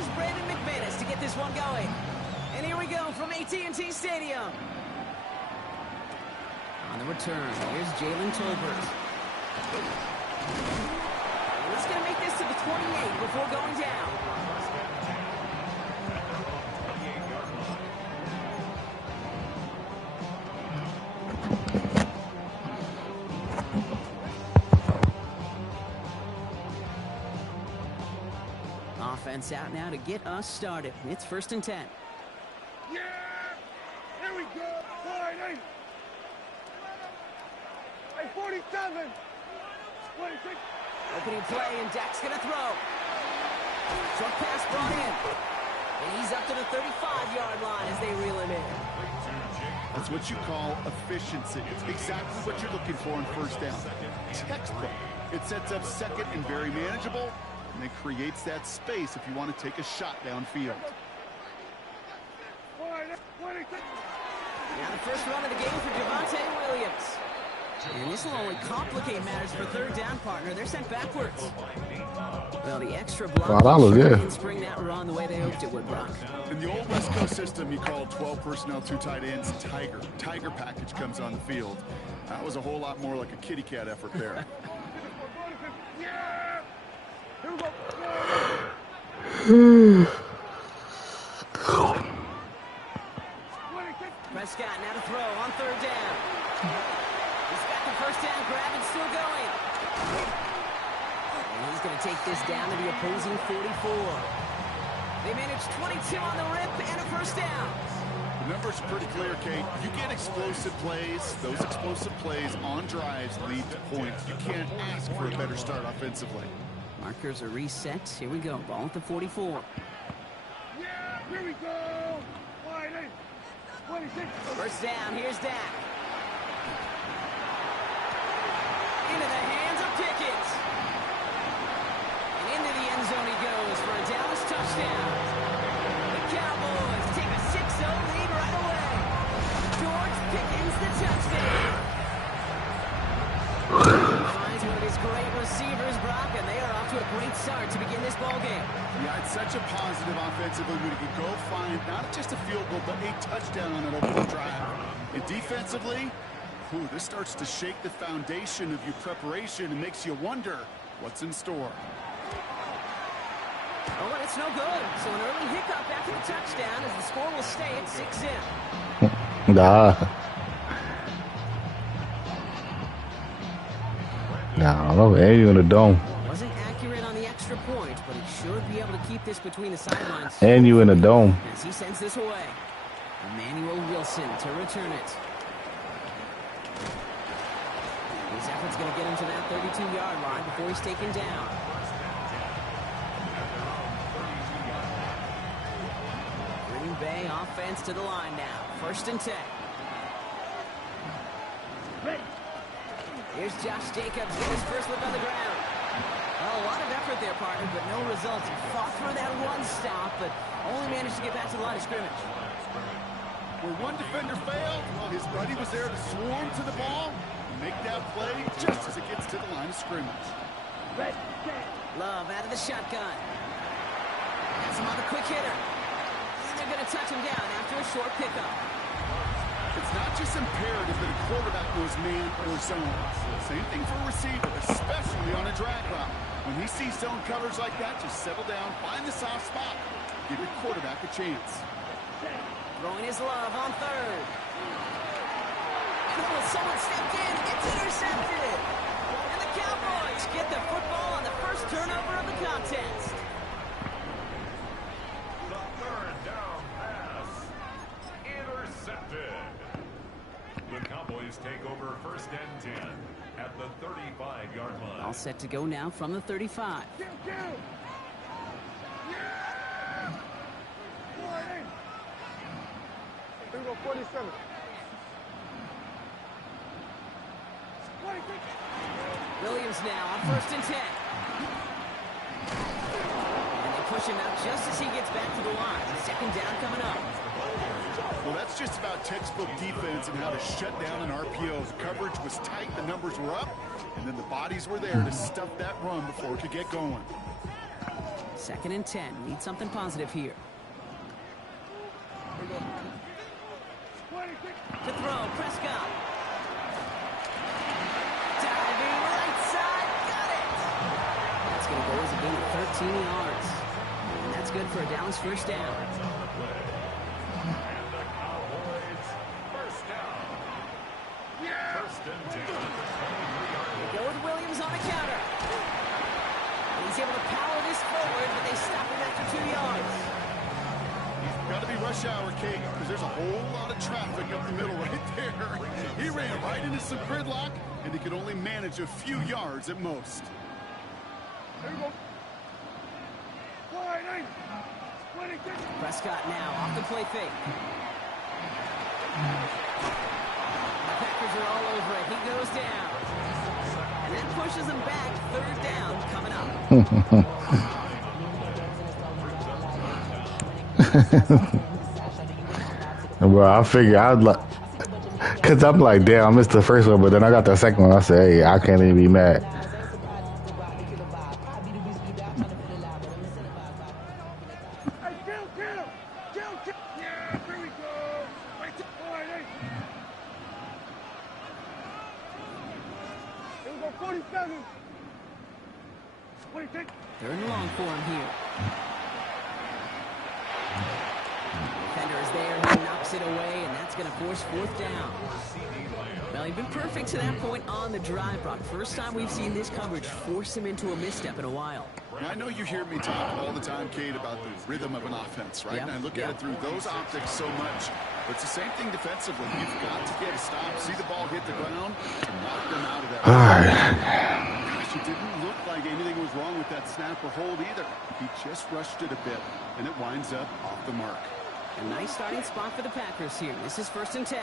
here's Brandon McManus to get this one going. And here we go from AT&T Stadium. On the return, here's Jalen Tolbert. He's going to make this to the 28 before going down. Offense out now to get us started. It's 1st and 10. Yeah! Here we go! 40! Hey, 47! 26! Opening play, and Dak's going to throw. Short pass brought in. And he's up to the 35-yard line as they reel him in. That's what you call efficiency. It's exactly what you're looking for in 1st down. Textbook. It sets up 2nd and very manageable, and it creates that space if you want to take a shot downfield. Now the first run of the game for Javonte Williams. And this will only complicate matters for 3rd down, partner. They're sent backwards. Well, the extra block can spring that run the way they hoped it would, Brock. In the old West Coast system, you call 12 personnel, 2 tight ends, Tiger. Tiger package comes on the field. That was a whole lot more like a kitty cat effort there. Prescott now to throw on 3rd down. He's got the 1st down grab and still going. And he's going to take this down to the opposing 44. They managed 22 on the rip and a 1st down. The numbers are pretty clear, Kate. You get explosive plays. Those explosive plays on drives lead to points. You can't ask for a better start offensively. Markers are reset. Here we go. Ball at the 44. Yeah, here we go. 26. 1st down. Here's Dak. Into the hands of Pickett. And into the end zone he goes for a Dallas touchdown. The Cowboys take a 6-0 lead right away. George Pickens the touchdown. Finds one of his great receivers, Brock, and they are off to a great start to begin this ball game. Yeah, it's such a positive offensively when you can go find not just a field goal, but a touchdown on an opening drive. And defensively, this starts to shake the foundation of your preparation and makes you wonder what's in store. Oh, and it's no good. So an early hiccup after the touchdown as the score will stay at 6-0. Nah, ain't in the dome. Wasn't accurate on the extra point, but he should be able to keep this between the sidelines. And you in the dome. As he sends this away. Emmanuel Wilson to return it. His effort's going to get him to that 32-yard line before he's taken down. Green Bay offense to the line now. 1st and 10. Here's Josh Jacobs getting his first look on the ground. Well, a lot of effort there, partner, but no results. He fought for that one stop, but only managed to get back to the line of scrimmage. Where one defender failed, his buddy was there to swarm to the ball and make that play just as it gets to the line of scrimmage. Love out of the shotgun. Has him on the quick hitter. And they're going to touch him down after a short pickup. It's not just imperative that a quarterback knows man or zone. Same thing for a receiver, especially on a drag route. When he sees zone coverage like that, just settle down, find the soft spot, give your quarterback a chance. Throwing his Love on 3rd. Oh, someone stepped in. It's intercepted. And the Cowboys get the football on the first turnover of the contest. The 3rd down pass. Intercepted. The Cowboys take over 1st and 10 at the 35-yard line. All set to go now from the 35. Here we go, 47. Williams now on 1st and 10. And they push him out just as he gets back to the line. 2nd down coming up. Well, that's just about textbook defense and how to shut down an RPO. The coverage was tight, the numbers were up, and then the bodies were there to stuff that run before it could get going. 2nd and 10. Need something positive here. To throw, Prescott. Diving right side, got it! That's going to go as a gain of 13 yards. And that's good for a Dallas first down. And the Cowboys first down. First and 10 at the 23-yard line. Go with Williams on the counter. He's able to power this forward, but they stop him after 2 yards. Got to be rush hour, Kate, because there's a whole lot of traffic up the middle right there. He ran right into some gridlock, and he could only manage a few yards at most. There you go. Wide 8. 26. Prescott now off the play fake. The Packers are all over it. He goes down. And that pushes him back. 3rd down coming up. Bro, I figured I'd like, cause I'm like, damn, I missed the first one, but then I got the second one. I said, hey, I can't even be mad. Hey, kill. Yeah, here we go. Right to wide 8. Here we go, 47. 26. 3rd and long for him here. Defender is there. He knocks it away, and that's going to force 4th down. Well, he's been perfect to that point on the drive, Brock. First time we've seen this coverage force him into a misstep in a while. I know you hear me talk all the time, Kate, about the rhythm of an offense, right? Yeah, And I look at it through those optics so much. But it's the same thing defensively. You've got to get a stop, see the ball hit the ground, to knock them out of that. All right. Gosh, it didn't look like anything was wrong with that snap or hold either. He just rushed it a bit, and it winds up off the mark. A nice starting spot for the Packers here. This is 1st and 10.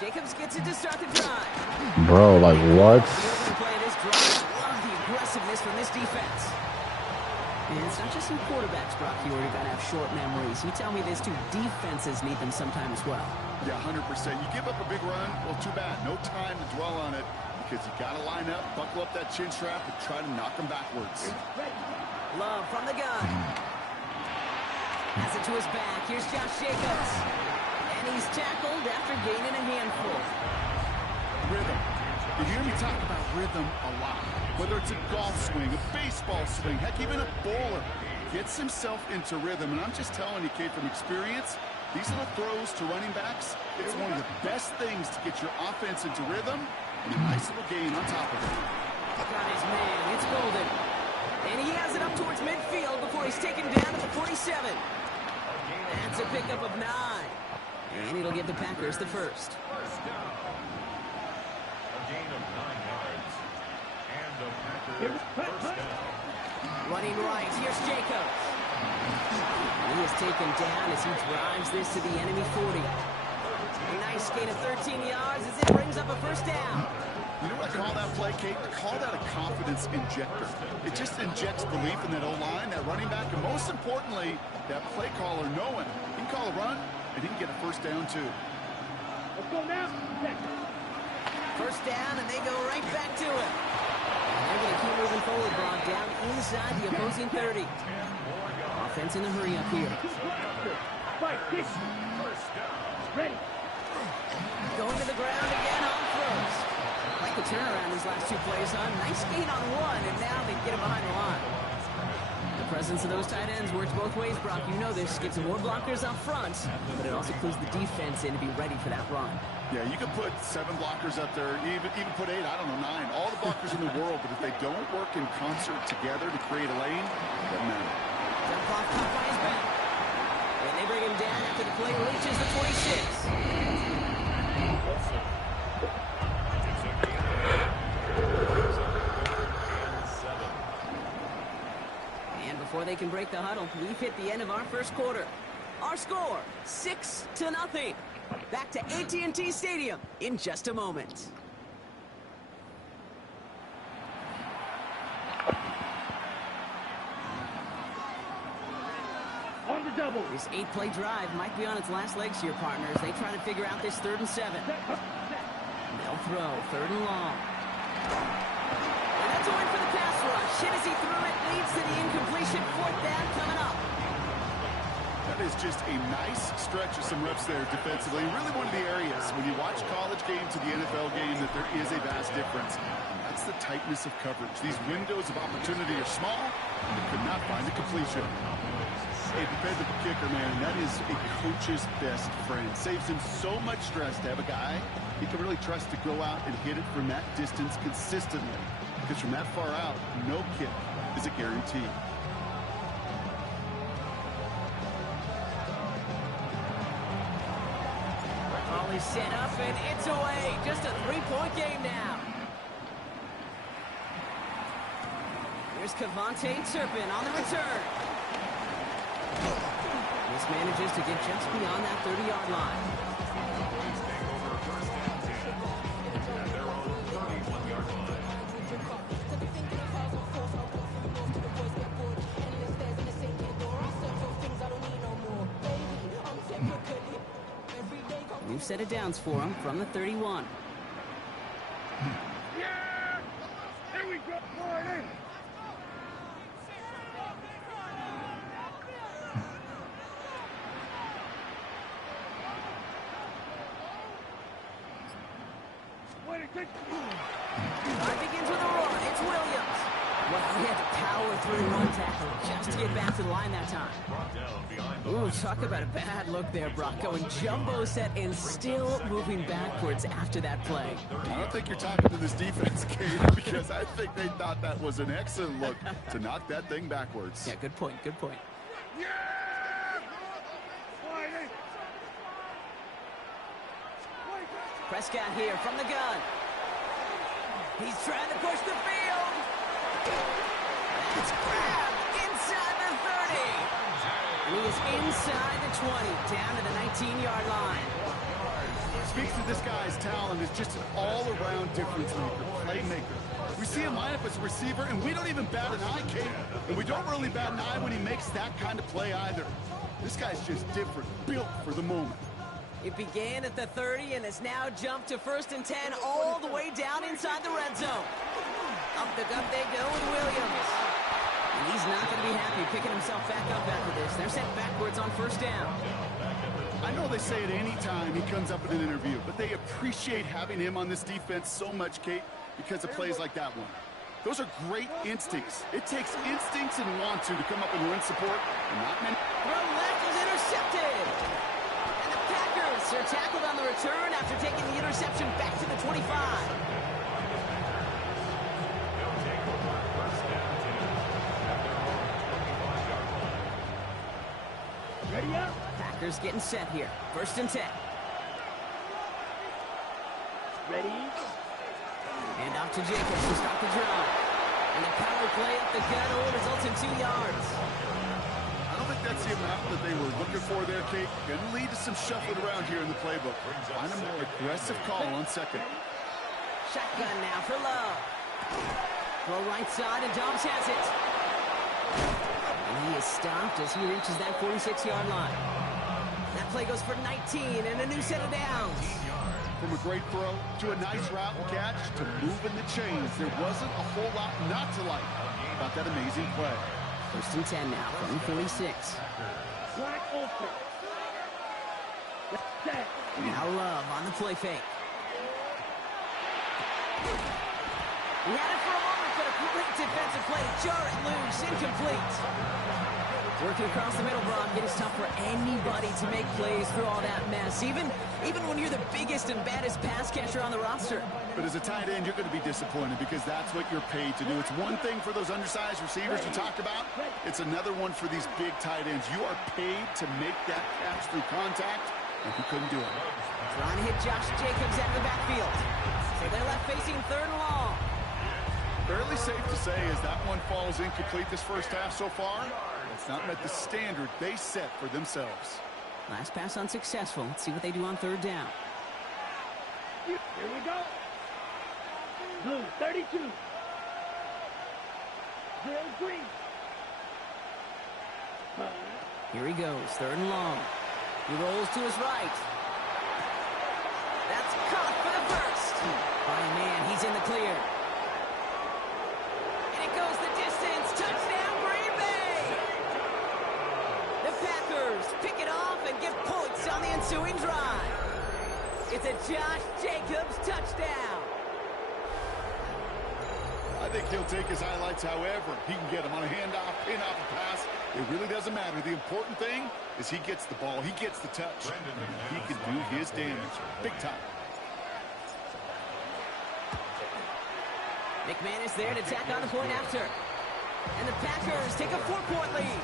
Jacobs gets it to start the drive. Bro, like what? The opening play of this drive. Love the aggressiveness from this defense. And it's not just some quarterbacks, Brock, you already got to have short memories. You tell me this too. Defenses need them sometime as well. Yeah, 100%. You give up a big run, well, too bad. No time to dwell on it because you got to line up, buckle up that chin strap, and try to knock them backwards. Love from the gun. Pass it to his back. Here's Josh Jacobs. And he's tackled after gaining a handful. Rhythm. You hear me talk about rhythm a lot. Whether it's a golf swing, a baseball swing, heck, even a bowler gets himself into rhythm. And I'm just telling you, Kate, from experience, these little throws to running backs, it's one of the best things to get your offense into rhythm and a nice little gain on top of it. Got his man. It's Golden. And he has it up towards midfield before he's taken down at the 47. That's a pickup of 9. And it'll give the Packers the first. First down. A gain of 9 yards. And the Packers first down. Running right. Here's Jacobs. He is taken down as he drives this to the enemy 40. A nice gain of 13 yards as it brings up a first down. You know what I call that play, Kate? I call that a confidence injector. It just injects belief in that O-line, that running back, and most importantly, that play caller knowing he can call a run and he can get a first down too. Let's go now. First down, and they go right back to it. And they're going to keep moving forward, Brock, down inside the opposing 30. Offense in the hurry up here. Fight, kick. Ready. Going to the ground again on throws. Like the turnaround these last 2 plays, huh? Nice gain on 1, and now they get him behind the line. The presence of those tight ends works both ways, Brock. You know this. Gets some more blockers up front, but it also clues the defense in to be ready for that run. Yeah, you can put 7 blockers up there, even put 8, I don't know, 9. All the blockers in the world, but if they don't work in concert together to create a lane, it doesn't matter. Dump off caught by his back. And they bring him down after the play reaches the 26. And before they can break the huddle, we've hit the end of our first quarter. Our score, 6-0. Back to AT&T Stadium in just a moment. On the double. This 8-play drive might be on its last legs here, partners. They try to figure out this 3rd and 7. They'll throw 3rd and long. And that's a win for the pass rush. Hit as he threw it. leads to the incompletion. Fourth down coming up. That is just a nice stretch of some reps there defensively. Really one of the areas when you watch college game to the NFL game that there is a vast difference. And that's the tightness of coverage. These windows of opportunity are small, and they could not find a completion. A dependable kicker, man, that is a coach's best friend. Saves him so much stress to have a guy he can really trust to go out and hit it from that distance consistently. Because from that far out, no kick is a guarantee. Ball is set up, and it's away. Just a 3-point game now. Here's Kevontae Turpin on the return. This manages to get just beyond that 30-yard line. Take over first and 10 at their own 31-yard line. New set of downs for him from the 31. Yeah! Here we go. Boy, in. Way to take. Drive begins with a run. It's Williams. Well, he had to power through one tackle just to get back to the line that time. Brought down behind the Ooh, line. talk about a bad look there, Brock. Going jumbo set and still moving backwards after that play. I don't think you're talking to this defense, Kate, because I think they thought that was an excellent look to knock that thing backwards. Yeah, good point, good point. Yeah! Boy, in. Prescott here from the gun. He's trying to push the field. It's grabbed inside the 30. And he is inside the 20, down to the 19-yard line. Speaks to this guy's talent as just an all-around difference maker, playmaker. We see him line up as a receiver, and we don't even bat an eye, Kate. And we don't really bat an eye when he makes that kind of play either. This guy's just different, built for the moment. It began at the 30 and has now jumped to 1st and 10 all the way down inside the red zone. Up the gut they go with Williams. And he's not going to be happy picking himself back up after this. They're sent backwards on 1st down. I know they say it any time he comes up in an interview, but they appreciate having him on this defense so much, Kate, because of plays like that one. Those are great instincts. It takes instincts and want to come up and run support, and not many. Throw left is intercepted. And the Packers are tackled on the return after taking the interception back to the 25. They'll take over first and 10 at their own 25-yard line. Ready up? Packers getting set here. 1st and 10. Ready? And off to Jacobs to start the drive. And the power play up the gut only results in 2 yards. I don't think that's the amount that they were looking for there, Kate. Going to lead to some shuffling around here in the playbook. Find a more aggressive call on 2nd. Shotgun now for Love. Throw right side, and Dobbs has it. And he is stopped as he reaches that 46-yard line. That play goes for 19 and a new set of downs. From a great throw to a nice route and catch to moving the chains, there wasn't a whole lot not to like about that amazing play. 1st and 10 now from 46. Wide open. Set. Now Love on the play fake. He had it for a moment, but a great defensive play to jar it loose, incomplete. Working across the middle, Brock, it is tough for anybody to make plays through all that mess, even when you're the biggest and baddest pass catcher on the roster. But as a tight end, you're going to be disappointed because that's what you're paid to do. It's one thing for those undersized receivers you talk about. It's another one for these big tight ends. You are paid to make that catch through contact, and he couldn't do it. Trying to hit Josh Jacobs out of the backfield. So they're left facing 3rd and long. Fairly safe to say as that one falls incomplete this first half so far, it's not met the standard they set for themselves. Last pass unsuccessful. Let's see what they do on 3rd down. Here we go. Blue 32. Bill Green. Here he goes, 3rd and long. He rolls to his right. That's caught for the first. Oh, man, he's in the clear. And it goes the distance. Touchdown, ensuing drive. It's a Josh Jacobs touchdown. I think he'll take his highlights however he can get them on a handoff, pin off a pass. It really doesn't matter. The important thing is he gets the ball. He gets the touch. He can do his damage big time. McManus there to tack on the point after. And the Packers take a 4-point lead.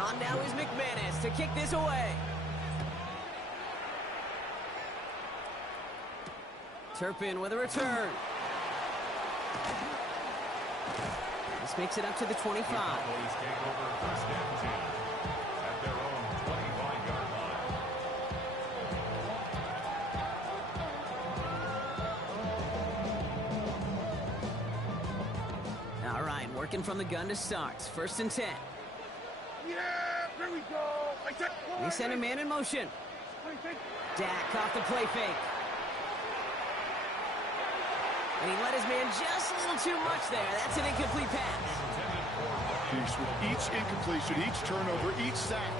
On now is McManus to kick this away. Turpin with a return. This makes it up to the 25. Cowboys take over first and 10 at their own 25-yard line. All right, working from the gun to start. First and 10. Yeah, here we go. They send a man in motion. Dak off the play fake. And he let his man just a little too much there. That's an incomplete pass. With each incompletion, each turnover, each sack,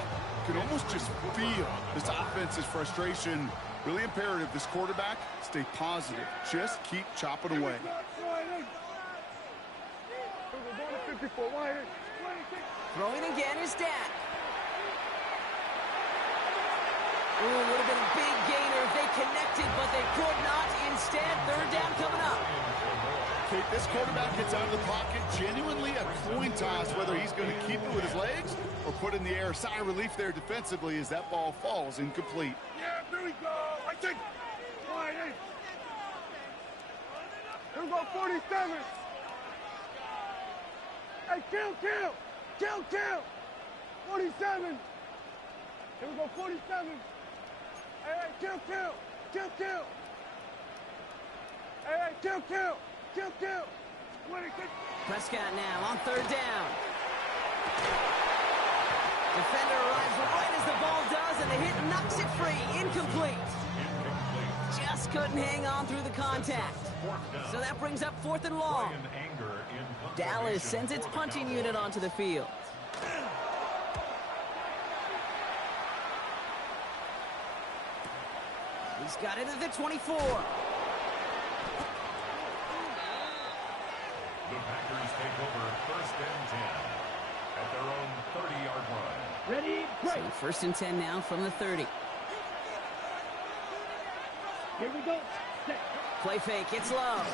you can almost just feel this offense's frustration. Really imperative this quarterback stay positive. Just keep chopping away. Throwing again is Dak. Ooh, would have been a big gainer if they connected, but they could not. Instead, third down coming up. Kate, this quarterback gets out of the pocket, genuinely a coin toss whether he's going to keep it with his legs or put in the air. Sigh of relief there defensively as that ball falls incomplete. Yeah, here we go. I think. Here we go, 47. Hey, kill. 47. Here we go, 47. Hey, kill. Hey, kill. 26. Prescott now on third down. Defender arrives right as the ball does, and the hit knocks it free. Incomplete. Just couldn't hang on through the contact. So that brings up fourth and long. Dallas sends its punting unit onto the field. He's got it at the 24. The Packers take over first and 10 at their own 30-yard line. Ready, break. So first and 10 now from the 30. Here we go. Set. Play fake, it's Love.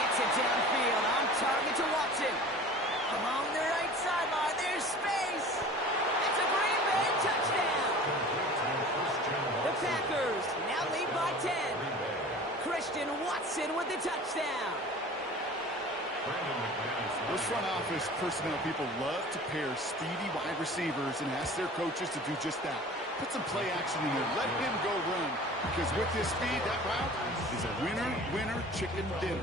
Gets it downfield, on target to Watson. Along the right sideline, there's space. It's a Green Bay touchdown. The Packers now lead by 10. Christian Watson with the touchdown. Those front office personnel people love to pair speedy wide receivers and ask their coaches to do just that. Put some play action in there. Let him go run. Because with his speed, that route is a winner, chicken dinner.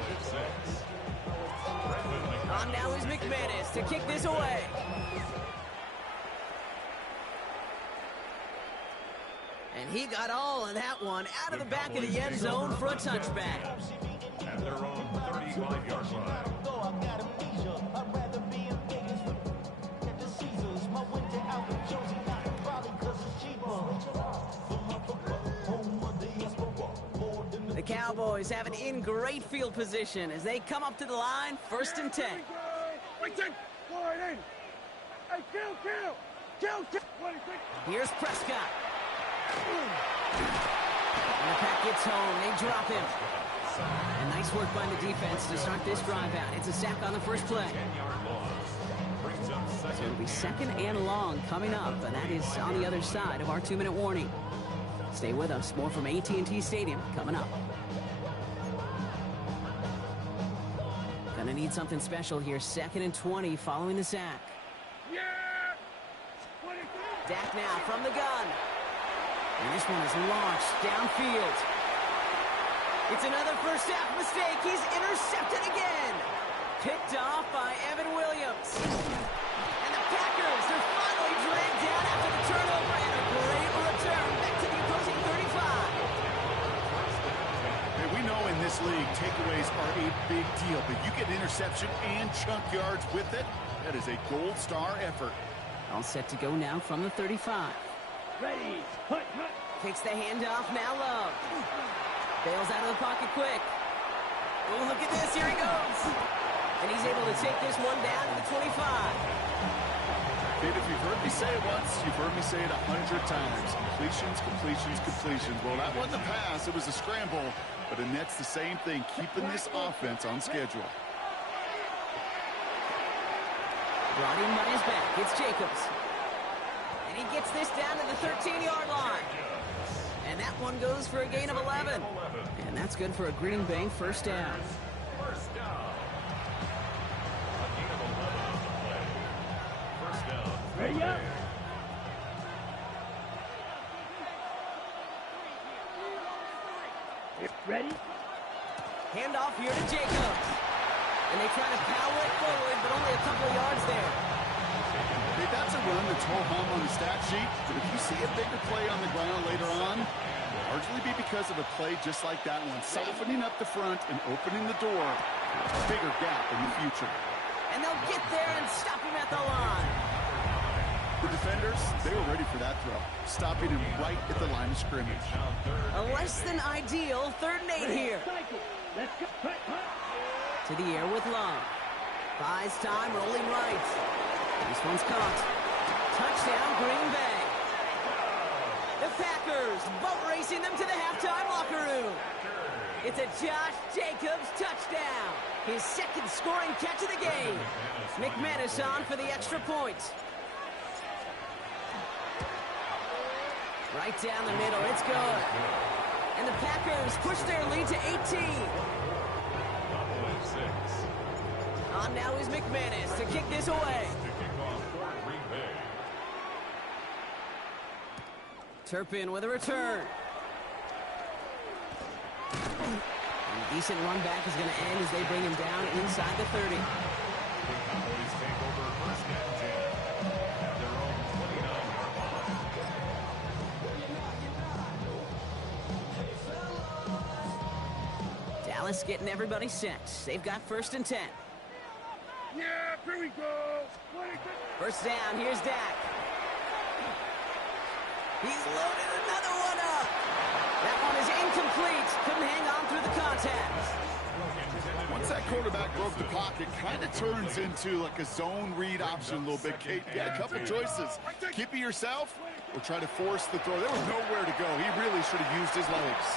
On now is McManus to kick this away. And he got all of that one out of the back of the end zone for a touchback. At their own 35-yard line. The Cowboys have it in great field position as they come up to the line, first and 10. Hey, kill. Here's Prescott. And the pack gets home. They drop him. And nice work by the defense to start this drive out. It's a sack on the first play. 10-yard loss brings up So second. it'll be second and long coming up, and that is on the other side of our 2-minute warning. Stay with us. More from AT&T Stadium coming up. Gonna need something special here. Second and 20 following the sack. Yeah. Dak now from the gun. And this one is launched downfield. It's another first half mistake. He's intercepted again. Picked off by Evan Williams. And the Packers, they're finally dragged this league, takeaways are a big deal, but you get interception and chunk yards with it. That is a gold star effort. All set to go now from the 35. Ready. Hut, hut. Kicks the handoff, now Love. Bails out of the pocket quick. Oh, look at this, here he goes. And he's able to take this one down to the 25. Dave, if you've heard me say it once, you've heard me say it 100 times. Completions, completions, completions. Well, that wasn't a pass, it was a scramble, but Annette's the same thing, keeping this offense on schedule. Brought in by his back, it's Jacobs. And he gets this down to the 13-yard line. And that one goes for a gain of 11. And that's good for a Green Bay first down. First down. A gain of 11 on the play. First down. Ready up. Ready? Handoff here to Jacobs. And they try to power it forward, but only a couple of yards there. Hey, that's a run that's ho-hum on the stat sheet, but if you see a bigger play on the ground later on, it'll largely be because of a play just like that one, softening up the front and opening the door for a bigger gap in the future. And they'll get there and stop him at the line. The defenders, they were ready for that throw, stopping him right at the line of scrimmage. A less than ideal 3rd and 8 here. Cycle. Let's go. Hut, hut. To the air with Love. Buys time, rolling right. This one's caught. Touchdown, Green Bay. The Packers boat racing them to the halftime locker room. It's a Josh Jacobs touchdown. His 2nd scoring catch of the game. McManus on for the extra point. Right down the middle, it's good. And the Packers push their lead to 18. On now is McManus to kick this away. Turpin with a return. And a decent run back is going to end as they bring him down inside the 30. The Cowboys take over first and 10 at their own 29-yard line. Dallas getting everybody set. They've got 1st and 10. Yeah, here we go. 22. First down, here's Dak. He's loaded another one up. That one is incomplete. Couldn't hang on through the contact. Once that quarterback broke the pocket, kind of turns into like a zone read option a little bit. Kate, you had a couple choices. Keep it yourself or try to force the throw. There was nowhere to go. He really should have used his legs.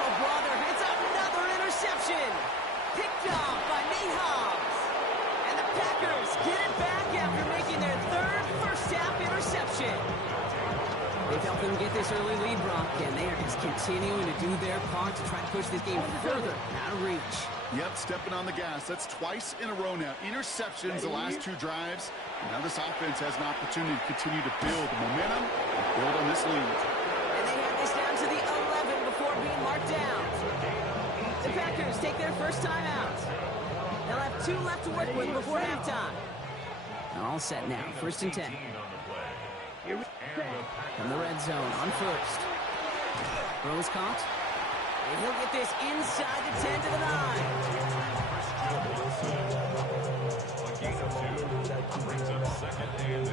Oh, brother, it's another interception. Picked off by Nate Hobbs. And the Packers get it back after making their 3rd first-half interception. They've helped them get this early lead, Brock, and they are just continuing to do their part to try to push this game further out of reach. Yep, stepping on the gas. That's twice in a row now. Interceptions the last 2 drives. And now this offense has an opportunity to continue to build momentum and build on this lead. And they have this down to the 11 before being marked down. The Packers take their first time out. They'll have 2 left to work with before halftime. They're all set now, 1st and 10. From the red zone on 1st. Rose caught. And he'll get this inside the 10 to the 9. Brings up 2nd and 8.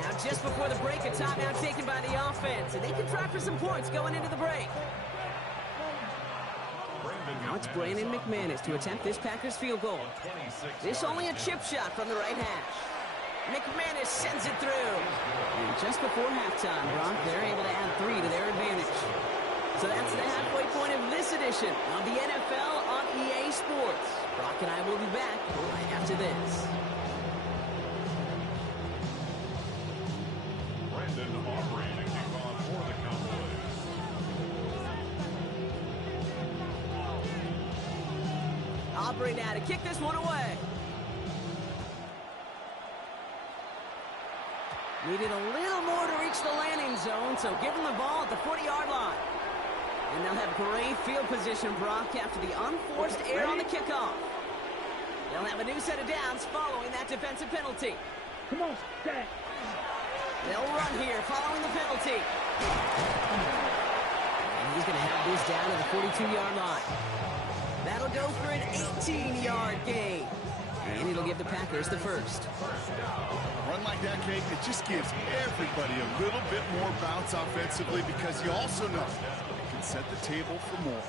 Now just before the break, a timeout taken by the offense. And they can try for some points going into the break. Now it's Brandon McManus to attempt this Packers field goal. This only a chip shot from the right hash. McManus sends it through. And just before halftime, Brock, they're able to add 3 to their advantage. So that's the halfway point of this edition of the NFL on EA Sports. Brock and I will be back right after this. Brandon Aubrey to kick off for the Cowboys. Aubrey now to kick this one away. Needed a little more to reach the landing zone, so give them the ball at the 40-yard line. And they'll have great field position, Brock, after the unforced error on the kickoff. They'll have a new set of downs following that defensive penalty. Come on, Dak. They'll run here following the penalty. And he's going to have this down to the 42-yard line. That'll go for an 18-yard gain. And it'll give the Packers the first. A run like that, Kate, it just gives everybody a little bit more bounce offensively because you also know it can set the table for more.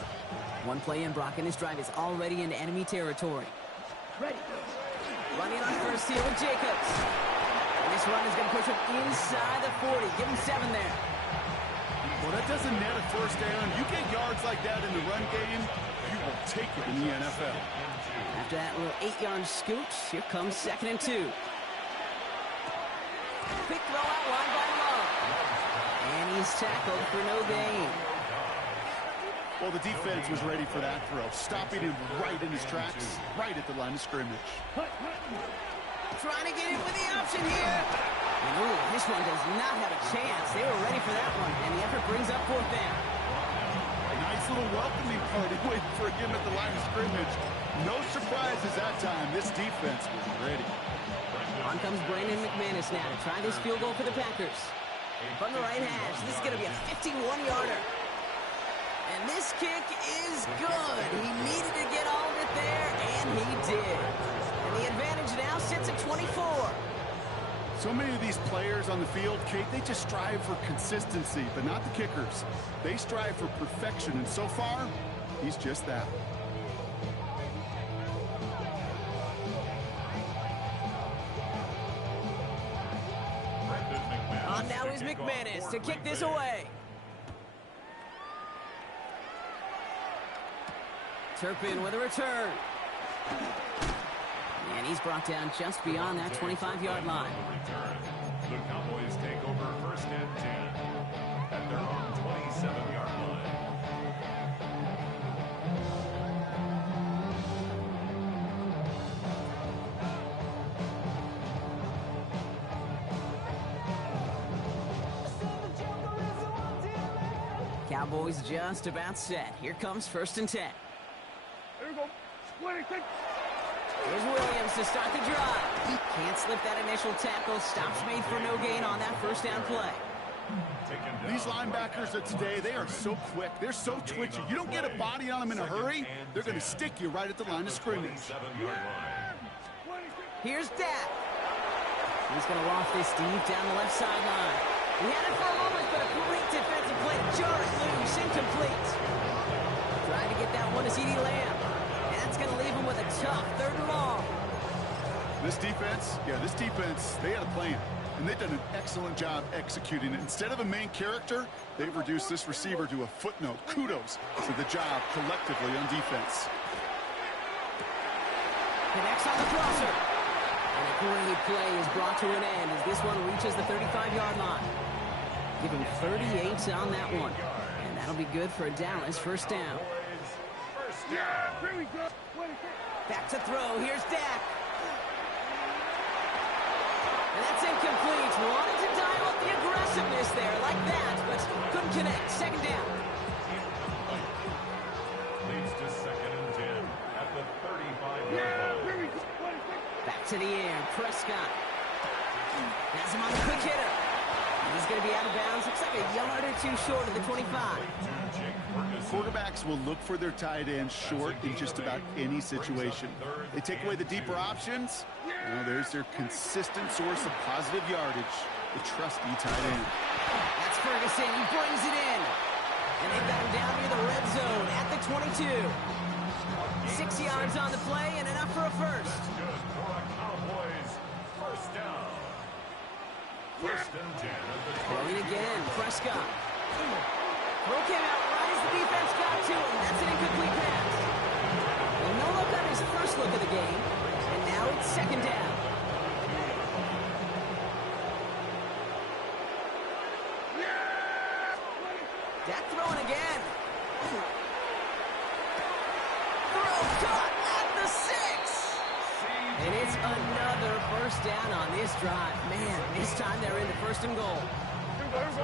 One play in, Brock, and his drive is already into enemy territory. Ready. Running on first here with Jacobs. And this run is going to push him inside the 40. Give him 7 there. Well, that doesn't net a first down. You get yards like that in the run game, you will take it in the NFL. After that little 8-yard scooch, here comes 2nd and 2. Quick throw out wide by Love. And he's tackled for no gain. Well, the defense was ready for that throw, stopping him right in his tracks, right at the line of scrimmage. Trying to get in with the option here. And ooh, this one does not have a chance. They were ready for that one, and the effort brings up 4th down. Nice little welcoming party waiting for him at the line of scrimmage. No surprises that time. This defense was ready. On comes Brandon McManus now to try this field goal for the Packers. From the right hash, this is going to be a 51-yarder. And this kick is good. He needed to get all of it there, and he did. And the advantage now sits at 24. So many of these players on the field, Kate, they just strive for consistency, but not the kickers. They strive for perfection, and so far, he's just that. On now is McManus to kick this away. Turpin with a return. And he's brought down just beyond that 25-yard line. The Cowboys take over 1st and 10 at their own 27-yard line. Cowboys just about set. Here comes 1st and 10. There you go. 26. Here's Williams to start the drive. Can't slip that initial tackle. Stops made for no gain on that 1st down play. These linebackers of today, they are so quick. They're so twitchy. You don't get a body on them in a hurry, they're going to stick you right at the line of scrimmage. Here's Dak. He's going to loft this deep down the left sideline. He had it for a moment, but a great defensive play to jar it loose. Incomplete. Trying to get that one to CeeDee Lamb. And that's going to leave him with a tough 3rd and long. This defense, they had a plan. And they've done an excellent job executing it. Instead of a main character, they've reduced this receiver to a footnote. Kudos to the job collectively on defense. Connects on the crosser. And a great play is brought to an end as this one reaches the 35-yard line. Give him 38 on that one. And that'll be good for a Dallas 1st down. Yeah, here we go. 26. Back to throw. Here's Dak. And that's incomplete. Wanted to dial up the aggressiveness there like that, but couldn't connect. 2nd down. Leads to 2nd and 10 at the 35-yard Yeah, line. here we go. 26. Back to the air. Prescott. Has him on the quick hitter. He's going to be out of bounds. Looks like a yard or 2 short of the 25. Quarterbacks will look for their tight end short in just about any situation. They take away the deeper options. Well, there's their consistent source of positive yardage, the trusty tight end. That's Ferguson. He brings it in. And they've got him down near the red zone at the 22. 6 yards on the play and enough for a first. Good for a Cowboys 1st down. 1st and 10 at the Throwing 20. again. Prescott. Throw came out right as the defense got to him. That's an incomplete pass. Well, no look on his first look of the game. And now it's 2nd down. Dak throwing again. Throw caught at the 6. And it's another 1st down on this drive. Man, this time they're in the 1st and goal.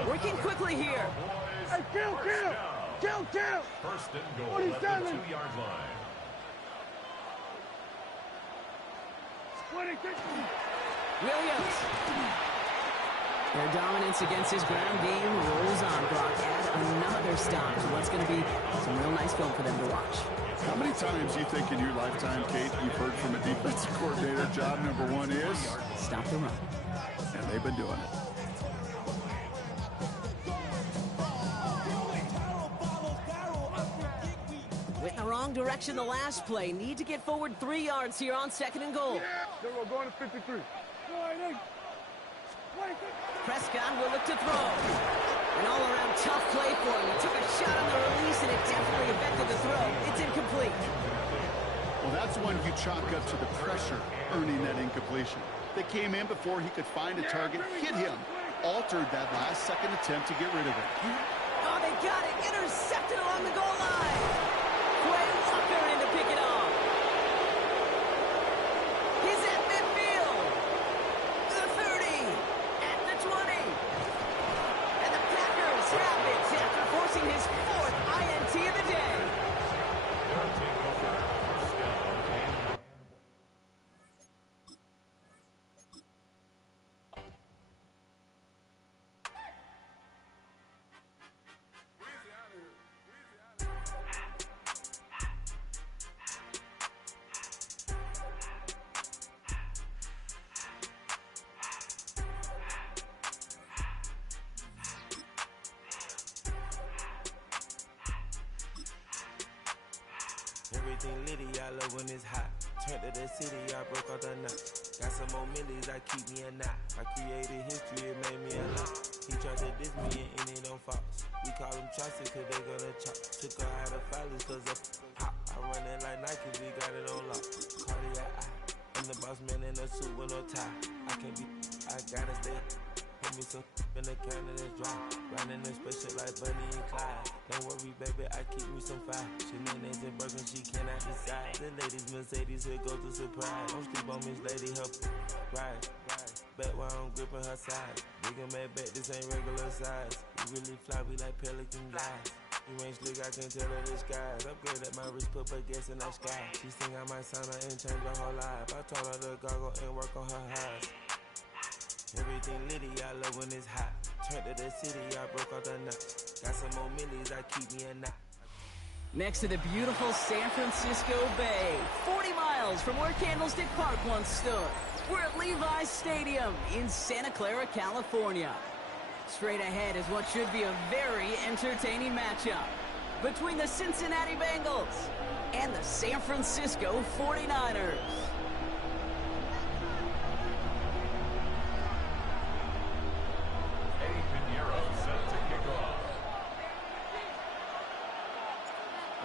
Working quickly here. Hey, kill! 1st and goal at the 2-yard line. 26. Williams. Their dominance against his ground game rolls on, Brock. Add another stop to what's going to be some real nice film for them to watch. How many times do you think in your lifetime, Kate, you've heard from a defensive coordinator, job number one is? Stop the run. And they've been doing it. Went in the wrong direction the last play. Need to get forward 3 yards here on 2nd and goal. There we go, going to 53. Prescott will look to throw. An all-around tough play for him. He took a shot on the release, and it definitely affected the throw. It's incomplete. Well, that's one you chalk up to the pressure earning that incompletion. They came in before he could find a target, hit him, altered that last-second attempt to get rid of it. Oh, they got it. Intercepted along the goal line. Quay Walker in to pick it off. He's at midfield. The 30. At the 20. And the Packers have it after forcing his 4th INT of the day. Everything litty, I love when it's hot. Turned to the city, I broke out the knot. Got some more millies, I keep me a knot. I created history, it made me a lot. He tried to diss me and it on Fox. We call them Chaucer cause they gonna chop. Took her out of filers cause of hot. I run it like Nike, we got it on lock. Cardiac eye. I'm the boss man in a suit with no tie. I can't be, I gotta stay. Put me some in the can and it's dry. Riding in special like Bunny and Clyde. Don't worry, baby, I keep me some fire. Shenanigans and Birkin, she cannot decide. The ladies Mercedes here go to surprise. Don't sleep on Miss Lady, help ride. Back while I'm gripping her side. Big and mad back, this ain't regular size. We really fly, we like pelican guys. You ain't slick, I can tell her the skies. Upgrade at my wrist, put her gas in that sky. She think I might sign her and change her whole life. I told her to goggle and work on her highs. Everything litty, I love when it's hot. Turned to the city, I broke out the knot. Got some more millies, I keep me a knot. Next to the beautiful San Francisco Bay, 40 miles from where Candlestick Park once stood. We're at Levi's Stadium in Santa Clara, California. Straight ahead is what should be a very entertaining matchup between the Cincinnati Bengals and the San Francisco 49ers.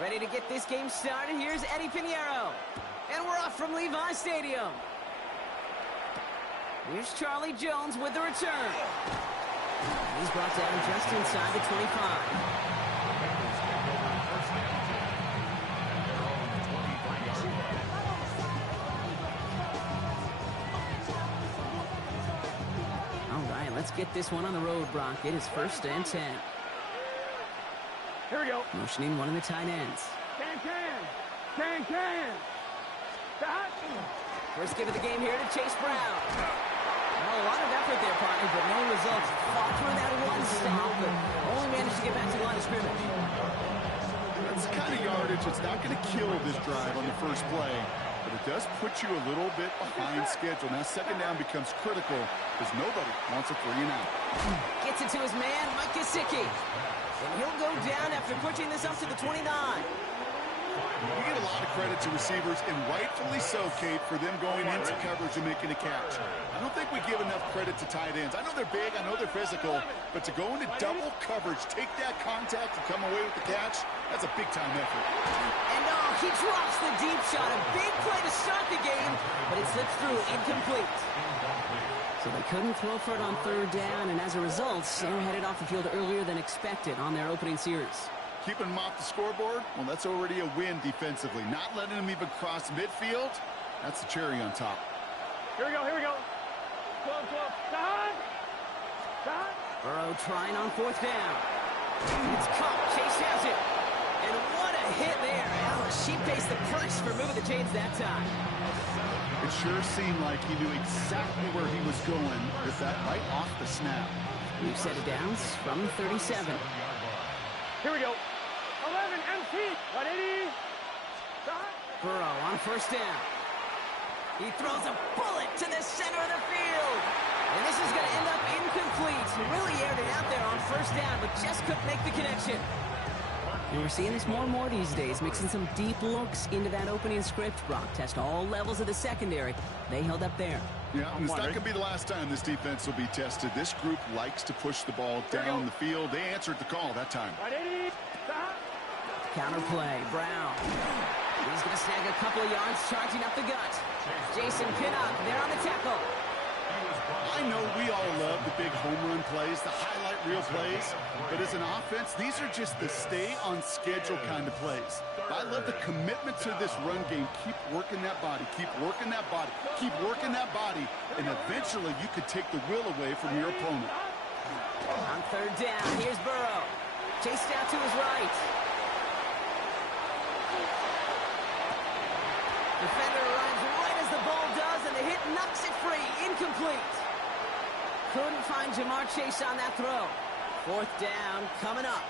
Ready to get this game started. Here's Eddie Pinheiro. And we're off from Levi's Stadium. Here's Charlie Jones with the return. He's brought down just inside the 25. All right, let's get this one on the road, Brock. It is 1st and 10. Here we go. Motioning one of the tight ends. Can. Stop. First give of the game here to Chase Brown. Well, a lot of effort there, partner, but no results. Fought through that one stop, but only managed to get back to the line of scrimmage. That's the kind of yardage that's not going to kill this drive on the first play, but it does put you a little bit behind schedule. Now 2nd down becomes critical because nobody wants a 3 and out. Gets it to his man, Mike Gesicki. And he'll go down after pushing this up to the 29. You get a lot of credit to receivers, and rightfully so, Kate, for them going into coverage and making a catch. I don't think we give enough credit to tight ends. I know they're big, I know they're physical, but to go into double coverage, take that contact, and come away with the catch, that's a big-time effort. And he drops the deep shot. A big play to start the game, but it slips through incomplete. So they couldn't throw for it on 3rd down, and as a result, they're headed off the field earlier than expected on their opening series. Keeping them off the scoreboard, well, that's already a win defensively. Not letting them even cross midfield, that's the cherry on top. Here we go. 12. Stop. Burrow trying on 4th down. It's caught. Chase has it. And what a hit there. Alice, she pays the price for moving the chains that time. It It sure seemed like he knew exactly where he was going with that right off the snap. We've set it down from the 37. Here we go. 11 MP. 180. Stop. Burrow on first down. He throws a bullet to the center of the field. And this is going to end up incomplete. He really aired it out there on first down, but just couldn't make the connection. And we're seeing this more and more these days, mixing some deep looks into that opening script. Brock test all levels of the secondary. They held up there. Yeah, and it's not going to be the last time this defense will be tested. This group likes to push the ball down the field. They answered the call that time. 180. Stop. Counter play, Brown. He's going to snag a couple of yards, charging up the gut. Jason Pinnock there on the tackle. I know we all love the big home run plays, the highlight reel plays, but as an offense, these are just the stay-on-schedule kind of plays. I love the commitment to this run game. Keep working that body, keep working that body, keep working that body, and eventually you could take the will away from your opponent. On third down, here's Burrow. Chased out to his right. Defender arrives right as the ball does, and the hit knocks it free. Incomplete. Couldn't find Jamar Chase on that throw. Fourth down coming up.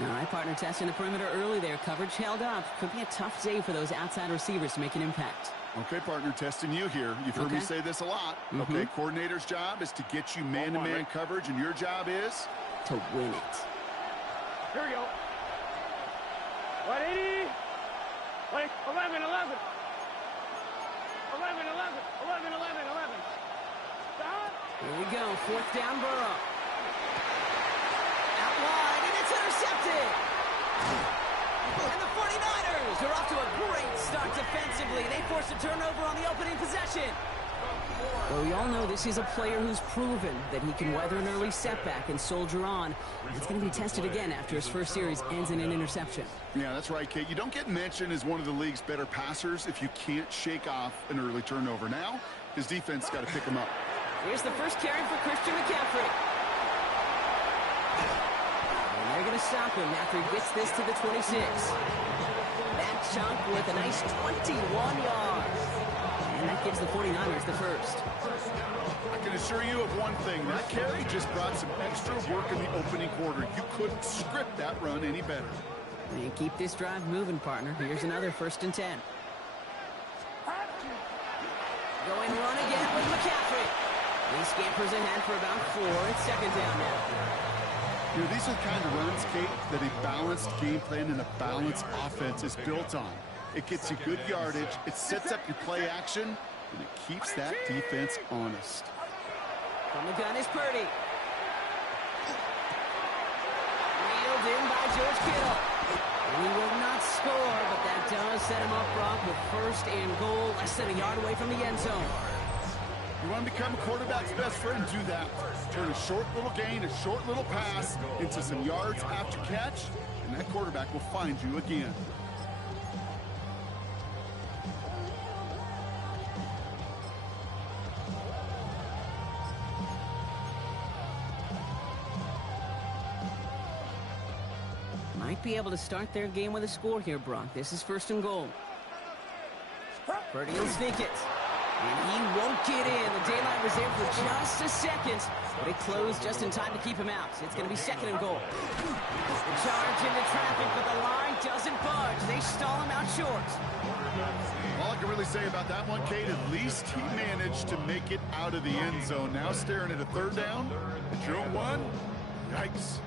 All right, partner testing the perimeter early there. Coverage held up. Could be a tough day for those outside receivers to make an impact. Okay, partner, testing you here. You've heard me say this a lot. Okay, coordinator's job is to get you man-to-man coverage, and your job is? To win it. Here we go. 180. Wait, 11, 11. 11, 11, 11, 11, 11. Stop. Here we go. Fourth down, Burrow. Out wide, and it's intercepted. And the 49ers are off to a great start defensively. They forced a turnover on the opening possession. Well, we all know this is a player who's proven that he can weather an early setback and soldier on. It's going to be tested again after his first series ends in an interception. Yeah, that's right, Kate. You don't get mentioned as one of the league's better passers if you can't shake off an early turnover. Now, his defense got to pick him up. Here's the first carry for Christian McCaffrey. And they're going to stop him after he gets this to the 26. That chunk with a nice 21 yards. And that gives the 49ers the first. I can assure you of one thing. That carry just brought some extra work in the opening quarter. You couldn't script that run any better. And keep this drive moving, partner. Here's another 1st and 10. Going run again with McCaffrey. He scampers ahead for about 4. It's 2nd down now. You know, these are the kind of runs, Kate, that a balanced game plan and a balanced offense is built on. It gets you good yardage, it sets up your play action, and it keeps that defense honest. From the gun is Purdy. Reeled in by George Kittle. He will not score, but that does set him up, Brock, with 1st and goal, less than a yard away from the end zone. You want to become a quarterback's best friend? Do that. Turn a short little gain, a short little pass into some yards after catch, and that quarterback will find you again. Might be able to start their game with a score here, Brock. This is 1st and goal. Purdy will sneak it. And he won't get in. The daylight was there for just a second, but it closed just in time to keep him out. It's going to be 2nd and goal. The charge into traffic, but the line doesn't budge. They stall him out short. All I can really say about that one, Kate, at least he managed to make it out of the end zone. Now staring at a 3rd down, at your own 1. Yikes.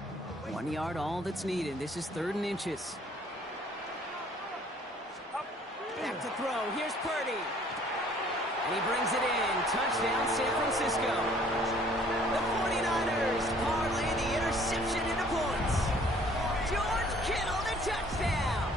1 yard, all that's needed. This is 3rd and inches. Back to throw. Here's Purdy. And he brings it in. Touchdown, San Francisco. The 49ers parlay the interception into points. George Kittle, the touchdown.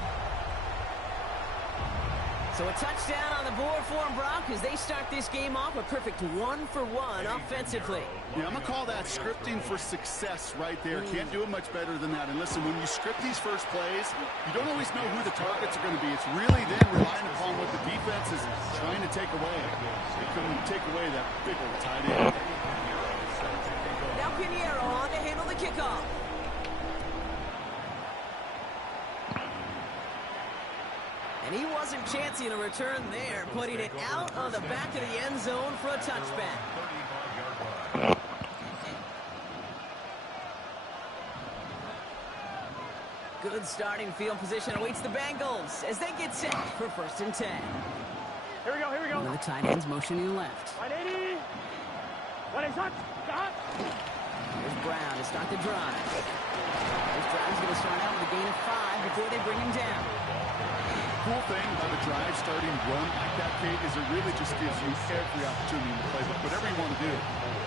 So a touchdown on the board for him, Brock, as they start this game off a perfect 1-for-1 offensively. Yeah, I'm going to call that scripting for success right there. Can't do it much better than that. And listen, when you script these first plays, you don't always know who the targets are going to be. It's really then relying upon what the defense is trying to take away. They couldn't take away that big old tight end. Now Pinheiro on to handle the kickoff. And he wasn't chancing a return there, putting it out of the back of the end zone for a touchback. 35-yard line. Good starting field position awaits the Bengals as they get set for 1st and 10. Here we go, here we go. One of the tight ends motioning left. 180. What is that? Here's Brown to start the drive. This drive's going to start out with a gain of 5 before they bring him down. Cool thing about a drive starting run like that, Kate, is it really just gives you every opportunity in the playbook, whatever you want to do.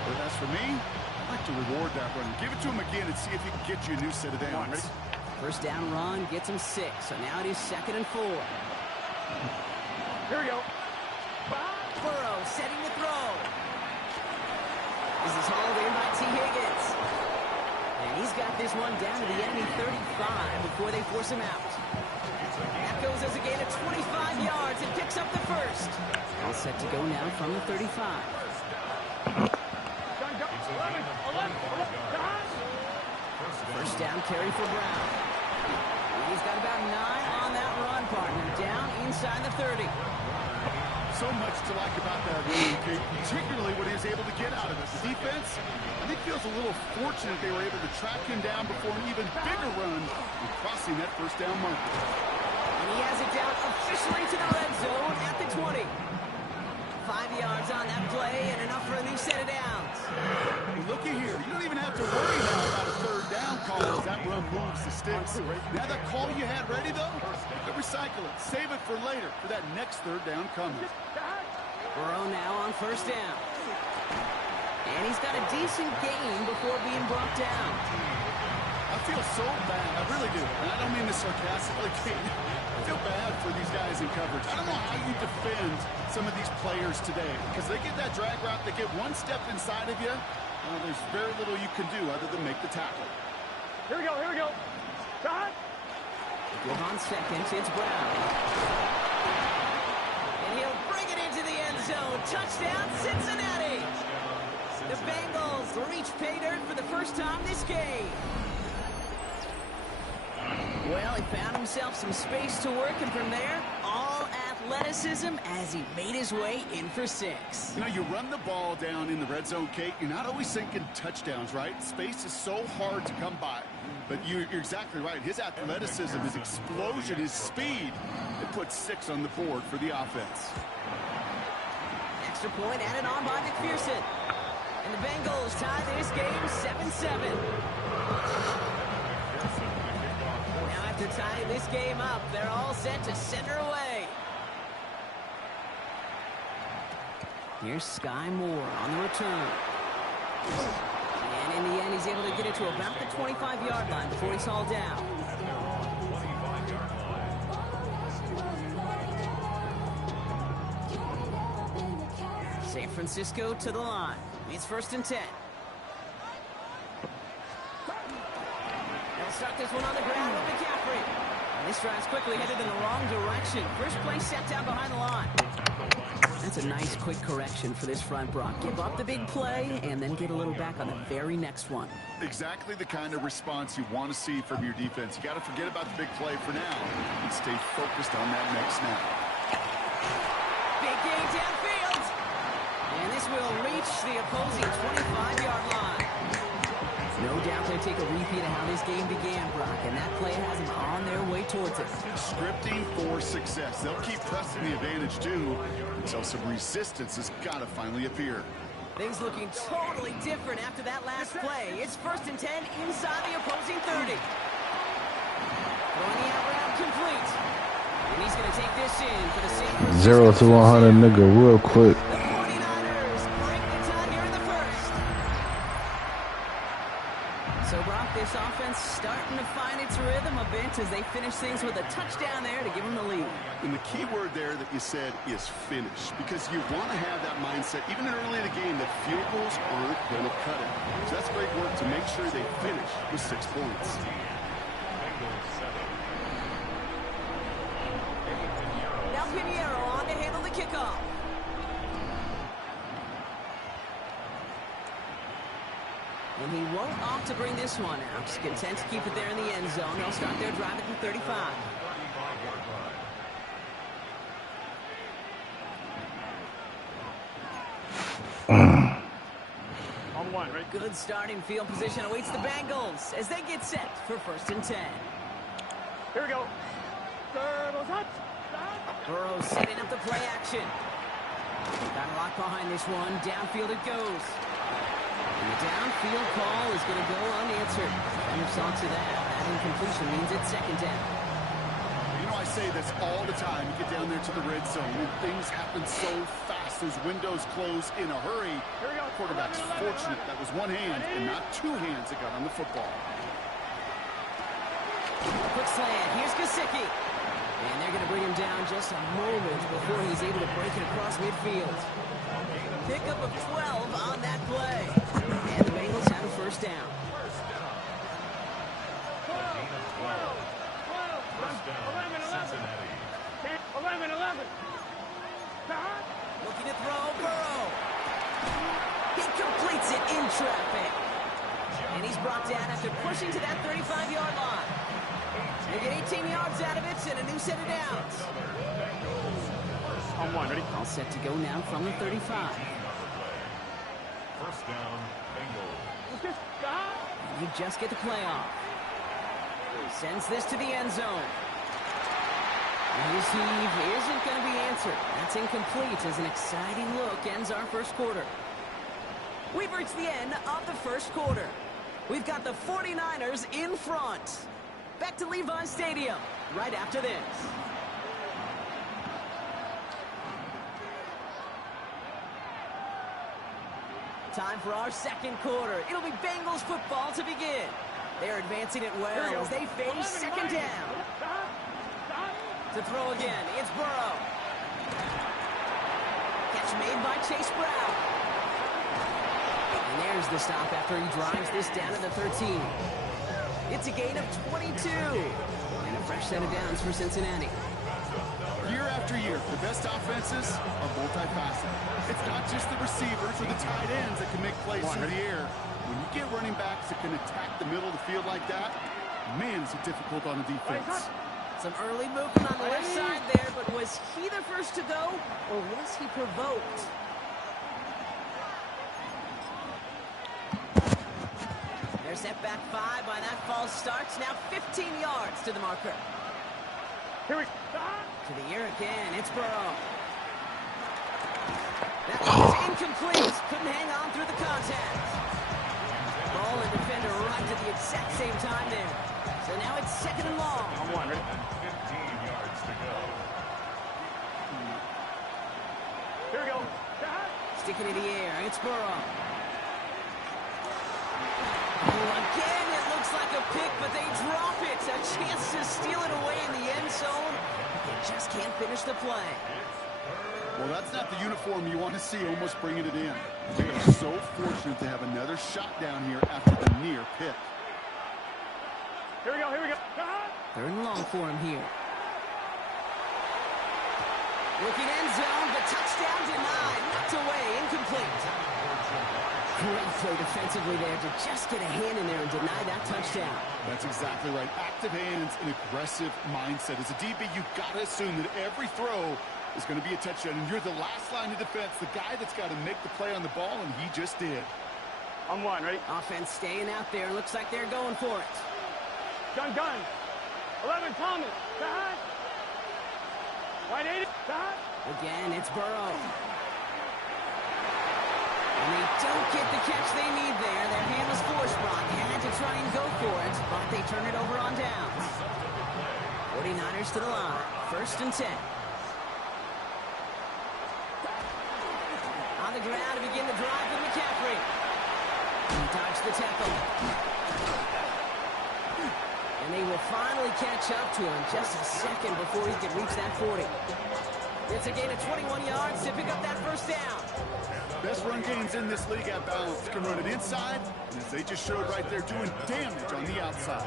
But as for me, I like to reward that run. Give it to him again and see if he can get you a new set of downs. First down run gets him 6, so now it is 2nd and 4. Here we go. Burrow setting the throw. This is hauled in by T. Higgins. And he's got this one down to the enemy 35 before they force him out. That goes as a gain of 25 yards and picks up the first. All set to go now from the 35. First down carry for Brown. He's got about 9 on that run, partner. Down inside the 30. So much to like about that run, Kate, particularly what he was able to get out of it. The defense, I think, feels a little fortunate they were able to track him down before an even bigger run and crossing that first down marker. And he has it down officially to the red zone at the 20. 5 yards on that play and enough for a new set of downs. Looky here. You don't even have to worry now about a 3rd down call as that run moves the sticks. Now that call you had ready, though, recycle it. Save it for later for that next 3rd down coming. Burrow now on 1st down. And he's got a decent gain before being brought down. I feel so bad. I really do. And I don't mean this sarcastically, Kate. I feel bad for these guys in coverage. I don't know how you defend some of these players today because they get that drag route, they get one step inside of you. There's very little you can do other than make the tackle. Here we go, here we go. Shot. Give on 2nd, it's Brown. And he'll bring it into the end zone. Touchdown, Cincinnati. The Bengals reach pay dirt for the first time this game. Well, he found himself some space to work, and from there, all athleticism as he made his way in for 6. You know, you run the ball down in the red zone, Kate, you're not always thinking touchdowns, right? Space is so hard to come by. But you're exactly right. His athleticism, his explosion, his speed, it puts 6 on the board for the offense. Extra point added on by McPherson. And the Bengals tie this game 7-7. Now after tying this game up, they're all set to center away. Here's Sky Moore on the return. And in the end, he's able to get it to about the 25-yard line before he's hauled down. San Francisco to the line. It's 1st and 10. They'll start this one on the ground with McCaffrey. And this drive's quickly headed in the wrong direction. First play set down behind the line. That's a nice quick correction for this front, Brock. Give up the big play and then get a little back on the very next one. Exactly the kind of response you want to see from your defense. You got to forget about the big play for now and stay focused on that next snap. Big gain downfield. And this will reach the opposing 25-yard line. No doubt they'll take a repeat of how this game began, Brock, and that play has them on their way towards it. Scripting for success. They'll keep pressing the advantage, too, until some resistance has got to finally appear. Things looking totally different after that last play. It's 1st and 10 inside the opposing 30. Throwing the out route complete. And he's going to take this in for the San Francisco 0 to 100, nigga, real quick. The 49ers break the tie here in the first. So, Brock, this offense starting to find its rhythm a bit as they finish things with a touchdown there to give them the lead. And the key word there that you said is finish, because you want to have that mindset, even early in the game, that field goals aren't going to cut it. So that's great work to make sure they finish with 6 points. Now Pinheiro on to handle the kickoff. And he won't opt to bring this one out. He's content to keep it there in the end zone. They'll start their drive at the 35. On one, ready? Good starting field position awaits the Bengals as they get set for 1st and 10. Here we go. Turtle touch. Burrow setting up the play action. Got a lock behind this one. Downfield it goes. And the downfield call is going to go unanswered. And your thoughts to that. That incompletion means it's 2nd down. You know, I say this all the time. You get down there to the red zone, and things happen so fast. Those windows close in a hurry. Here we go. Quarterback's fortunate that was one hand and not two hands that got on the football. Quick slant. Here's Gesicki. And they're going to bring him down just a moment before he's able to break it across midfield. Pickup of 12 on that play. And the Bengals have a 1st down. First down, Cincinnati. 11. Looking to throw, Burrow. He completes it in traffic. And he's brought down after pushing to that 35-yard line. They get 18 yards out of it and a new set of downs. On one, ready? All set to go now from the 35. First down, Bengals. And you just get the play off. Sends this to the end zone. And his heave isn't going to be answered. That's incomplete as an exciting look ends our 1st quarter. We've reached the end of the 1st quarter. We've got the 49ers in front. Back to Levi's Stadium right after this. Time for our 2nd quarter. It'll be Bengals football to begin. They're advancing it well as they face 2nd down. To throw again, it's Burrow. Catch made by Chase Brown. And there's the stop after he drives this down to the 13. It's a gain of 22. And a fresh set of downs for Cincinnati. Year after year, the best offenses are multifaceted. It's not just the receivers or the tight ends that can make plays through the air. When you get running backs that can attack the middle of the field like that, man, is it difficult on the defense. Some early movement on the left side there, but was he the first to go, or was he provoked? They're set back 5 by that false start. Now 15 yards to the marker. Here we go. To the air again, it's Burrow. That was incomplete. Couldn't hang on through the contact. Ball and defender right at the exact same time there. So now it's 2nd and long. On one, ready? 15 yards to go. Here we go. Sticking in the air, it's Burrow. Oh, again, it looks like a pick, but they drop it. A chance to steal it away in the end zone. They just can't finish the play. Well, that's not the uniform you want to see almost bringing it in. They are so fortunate to have another shot down here after the near pick. Here we go. 3rd and long for him here. Looking end zone, but touchdown denied. Knocked away, incomplete. Great play defensively there to just get a hand in there and deny that touchdown. That's exactly right. Active hands and aggressive mindset. As a DB, you've got to assume that every throw is going to be a touchdown. And you're the last line of defense, the guy that's got to make the play on the ball, and he just did. On one, ready? Offense staying out there. Looks like they're going for it. Gun. 11, Thomas. Wide 80. Again, it's Burrow. And they don't get the catch they need there. Their hand was forced. Brock had to try and go for it, but they turn it over on downs. 49ers to the line. 1st and 10. On the ground to begin the drive with McCaffrey. He dodged the tackle. And they will finally catch up to him just a second before he can reach that 40. It's a gain of 21 yards to pick up that 1st down. Best run games in this league at balance. Can run it inside, and as they just showed right there, doing damage on the outside.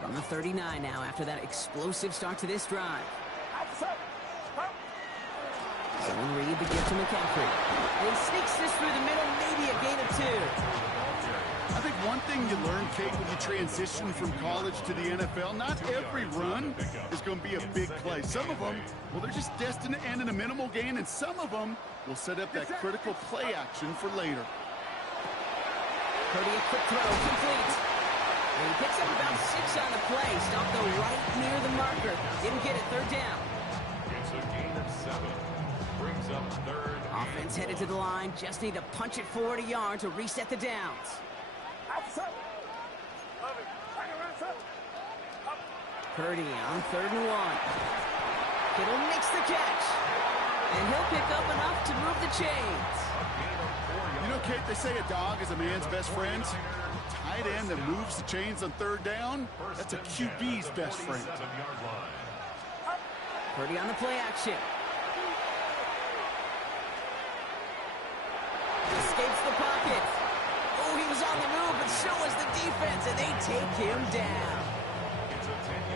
From the 39 now after that explosive start to this drive. Zone read the gift to McCaffrey. And he sneaks this through the middle, maybe a gain of 2. I think one thing you learn, Kate, when you transition from college to the NFL, not every run is going to be a big play. Some of them, well, they're just destined to end in a minimal gain, and some of them will set up that critical play action for later. Purdy, a quick throw, complete. And he picks up about 6 on the play. Stopped though right near the marker. Didn't get it, third down. It's a gain of 7. Brings up third. Offense headed to the line. Just need to punch it forward a yard to reset the downs. Purdy on 3rd and 1. Kittle makes the catch. And he'll pick up enough to move the chains. You know, Kate, they say a dog is a man's best friend. Tight end that moves the chains on 3rd down, that's a QB's best friend. Purdy on the play action. Escapes the pocket. Oh, he was on the move, but so was the defense, and they take him down.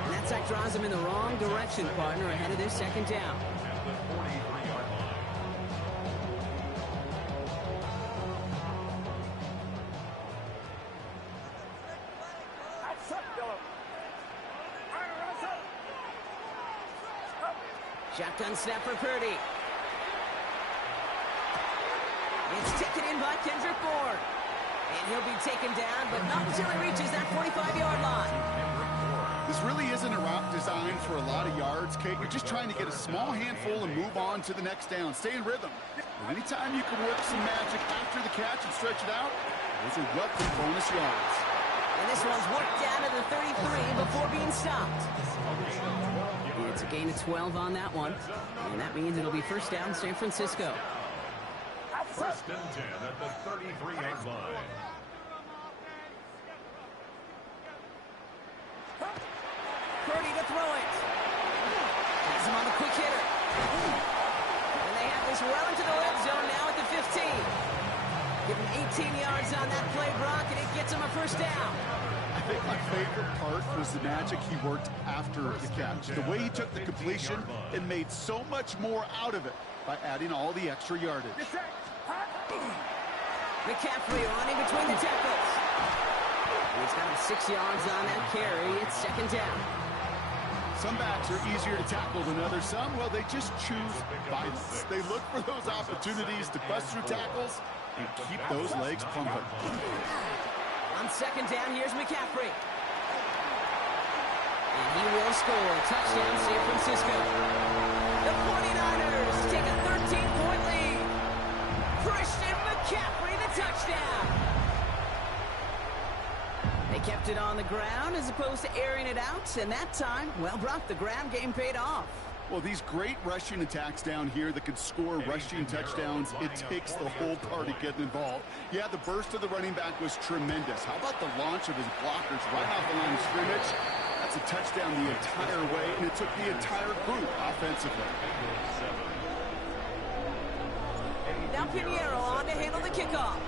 And that sack draws him in the wrong direction, partner, ahead of their 2nd down. At the 43-yard line. Shotgun snap for Purdy. It's taken in by Kendrick Bourne. And he'll be taken down, but not until he reaches that 45-yard line. This really isn't a route designed for a lot of yards, Kate. You're just trying to get a small handful and move on to the next down. Stay in rhythm. And anytime you can work some magic after the catch and stretch it out, those are welcome bonus yards. And this one's worked down to the 33 before being stopped. And it's a gain of 12 on that one. And that means it'll be 1st down, San Francisco. 1st and 10 at the 33-yard line. Purdy to throw it. Has him on the quick hitter. And they have this well into the red zone now at the 15. Give him 18 yards on that play, Brock, and it gets him a 1st down. I think my favorite part was the magic he worked after the catch. The way he took the completion and made so much more out of it by adding all the extra yardage. McCaffrey running between the tackles. He's got him 6 yards on that carry. It's 2nd down. Some backs are easier to tackle than others. Some, well, they just choose violence. They look for those opportunities to bust through tackles and keep those legs pumping. On 2nd down, here's McCaffrey. And he will score. Touchdown, San Francisco. The 49ers take a 13-point lead. Christian McCaffrey, the touchdown. They kept it on the ground as opposed to airing it out, and that time, well, Brock, the ground game paid off. Well, these great rushing attacks down here that can score rushing touchdowns, it takes the whole party getting involved. Yeah, the burst of the running back was tremendous. How about the launch of his blockers right off the line of scrimmage? That's a touchdown the entire way, and it took the entire group offensively. Now Pinheiro on to handle the kickoff.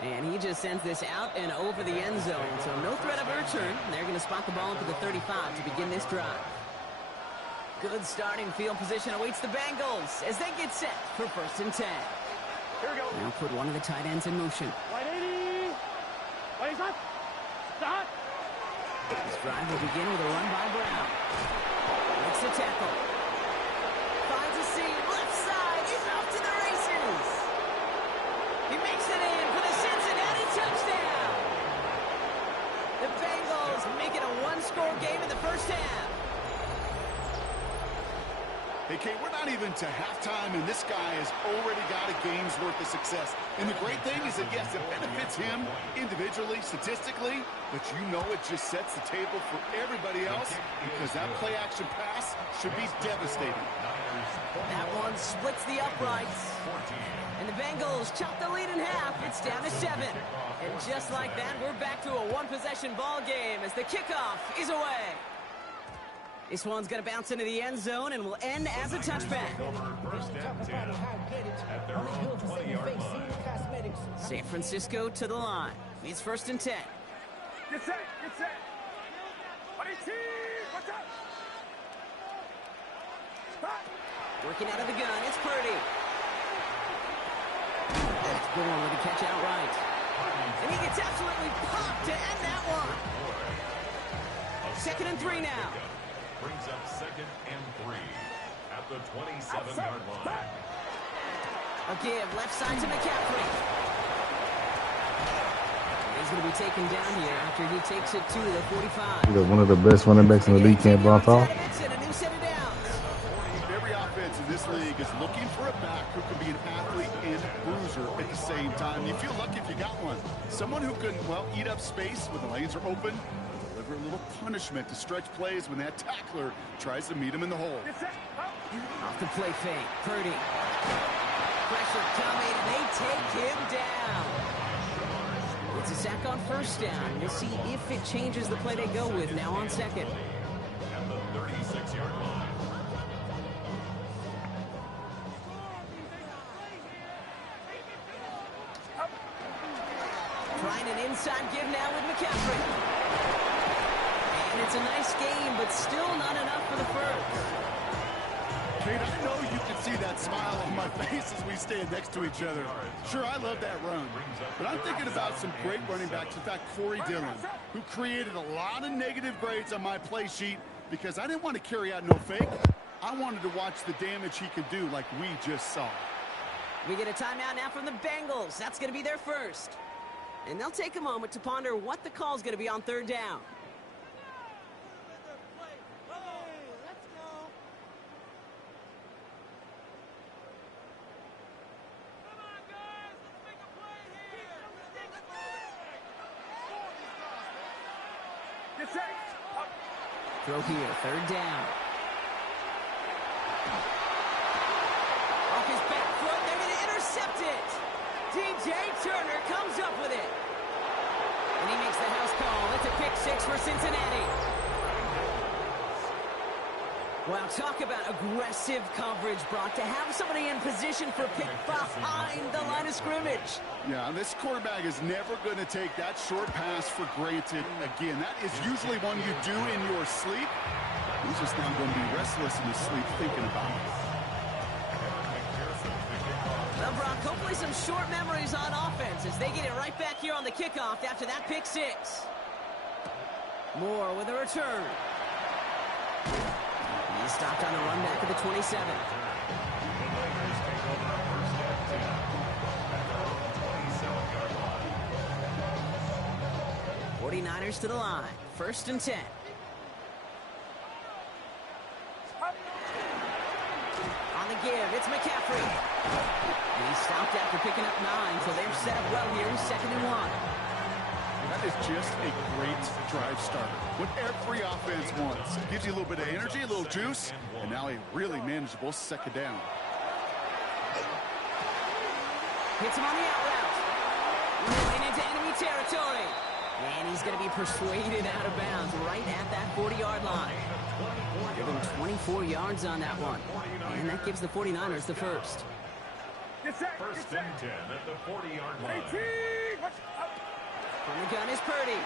And he just sends this out and over the end zone. So no threat of a return. They're going to spot the ball up to the 35 to begin this drive. Good starting field position awaits the Bengals as they get set for 1st and 10. Here we go. Now put one of the tight ends in motion. 180. What is that? Stop. This drive will begin with a run by Brown. Makes the tackle. Finds a seam. Left side. He's off to the races. He makes it in for the Cincinnati touchdown. The Bengals make it a 1-score game in the 1st half. Hey, Kate, we're not even to halftime, and this guy has already got a game's worth of success. And the great thing is that, yes, it benefits him individually, statistically, but you know it just sets the table for everybody else because that play-action pass should be devastating. That one splits the uprights. And the Bengals chop the lead in half. It's down to 7. And just like that, we're back to a one-possession ball game as the kickoff is away. This one's going to bounce into the end zone and will end as a touchback. 1st and 10 at their own 20-yard line. San Francisco to the line. It's 1st and 10. Get set. Get set. Watch out. Working out of the gun, it's Purdy. Osborne with a catch outright. And he gets absolutely popped to end that one. 2nd and 3 now. Brings up 2nd and 3 at the 27-yard line. A give left side to McCaffrey. He's going to be taken down here after he takes it to the 45. One of the best running backs in the league can't bounce off. And a new set of downs. Every offense in this league is looking for a back who can be an athlete and bruiser at the same time. You feel lucky if you got one. Someone who can, well, eat up space when the lanes are open, deliver a little punishment to stretch plays when that tackler tries to meet him in the hole. Off the play fake, Purdy. Pressure coming, and they take him down. It's a sack on 1st down. We'll see if it changes the play they go with now on 2nd. At the 36-yard line. Trying an inside give now with McCaffrey. And it's a nice game, but still not enough for the first. Kate, I know you can see that smile on my face as we stand next to each other. Sure, I love that run, but I'm thinking about some great running backs. In fact, Corey Dillon, who created a lot of negative grades on my play sheet because I didn't want to carry out no fake. I wanted to watch the damage he could do like we just saw. We get a timeout now from the Bengals. That's going to be their first. And they'll take a moment to ponder what the call is going to be on 3rd down. Throw here, 3rd down. Off his back foot, they're going to intercept it. DJ Turner comes up with it. And he makes the house call. It's a pick 6 for Cincinnati. Wow, talk about aggressive coverage, Brock. To have somebody in position for a pick behind the line of scrimmage. Yeah, this quarterback is never going to take that short pass for granted again. That is usually one you do in your sleep. He's just now going to be restless in his sleep thinking about it. Well, Brock, hopefully some short memories on offense as they get it right back here on the kickoff after that pick 6. Moore with a return. He's stopped on the run back at the 27. 49ers to the line. 1st and 10. On the give, it's McCaffrey. He's stopped after picking up 9, so they're set up well here. 2nd and 1. That is just a great drive starter. What every offense wants. It gives you a little bit of energy, a little juice, and now a really manageable 2nd down. Hits him on the out route. Rolling into enemy territory. And he's going to be persuaded out of bounds right at that 40-yard line. Give him 24 yards on that one. And that gives the 49ers the first. 1st and 10 at the 40-yard line. From the gun is Purdy.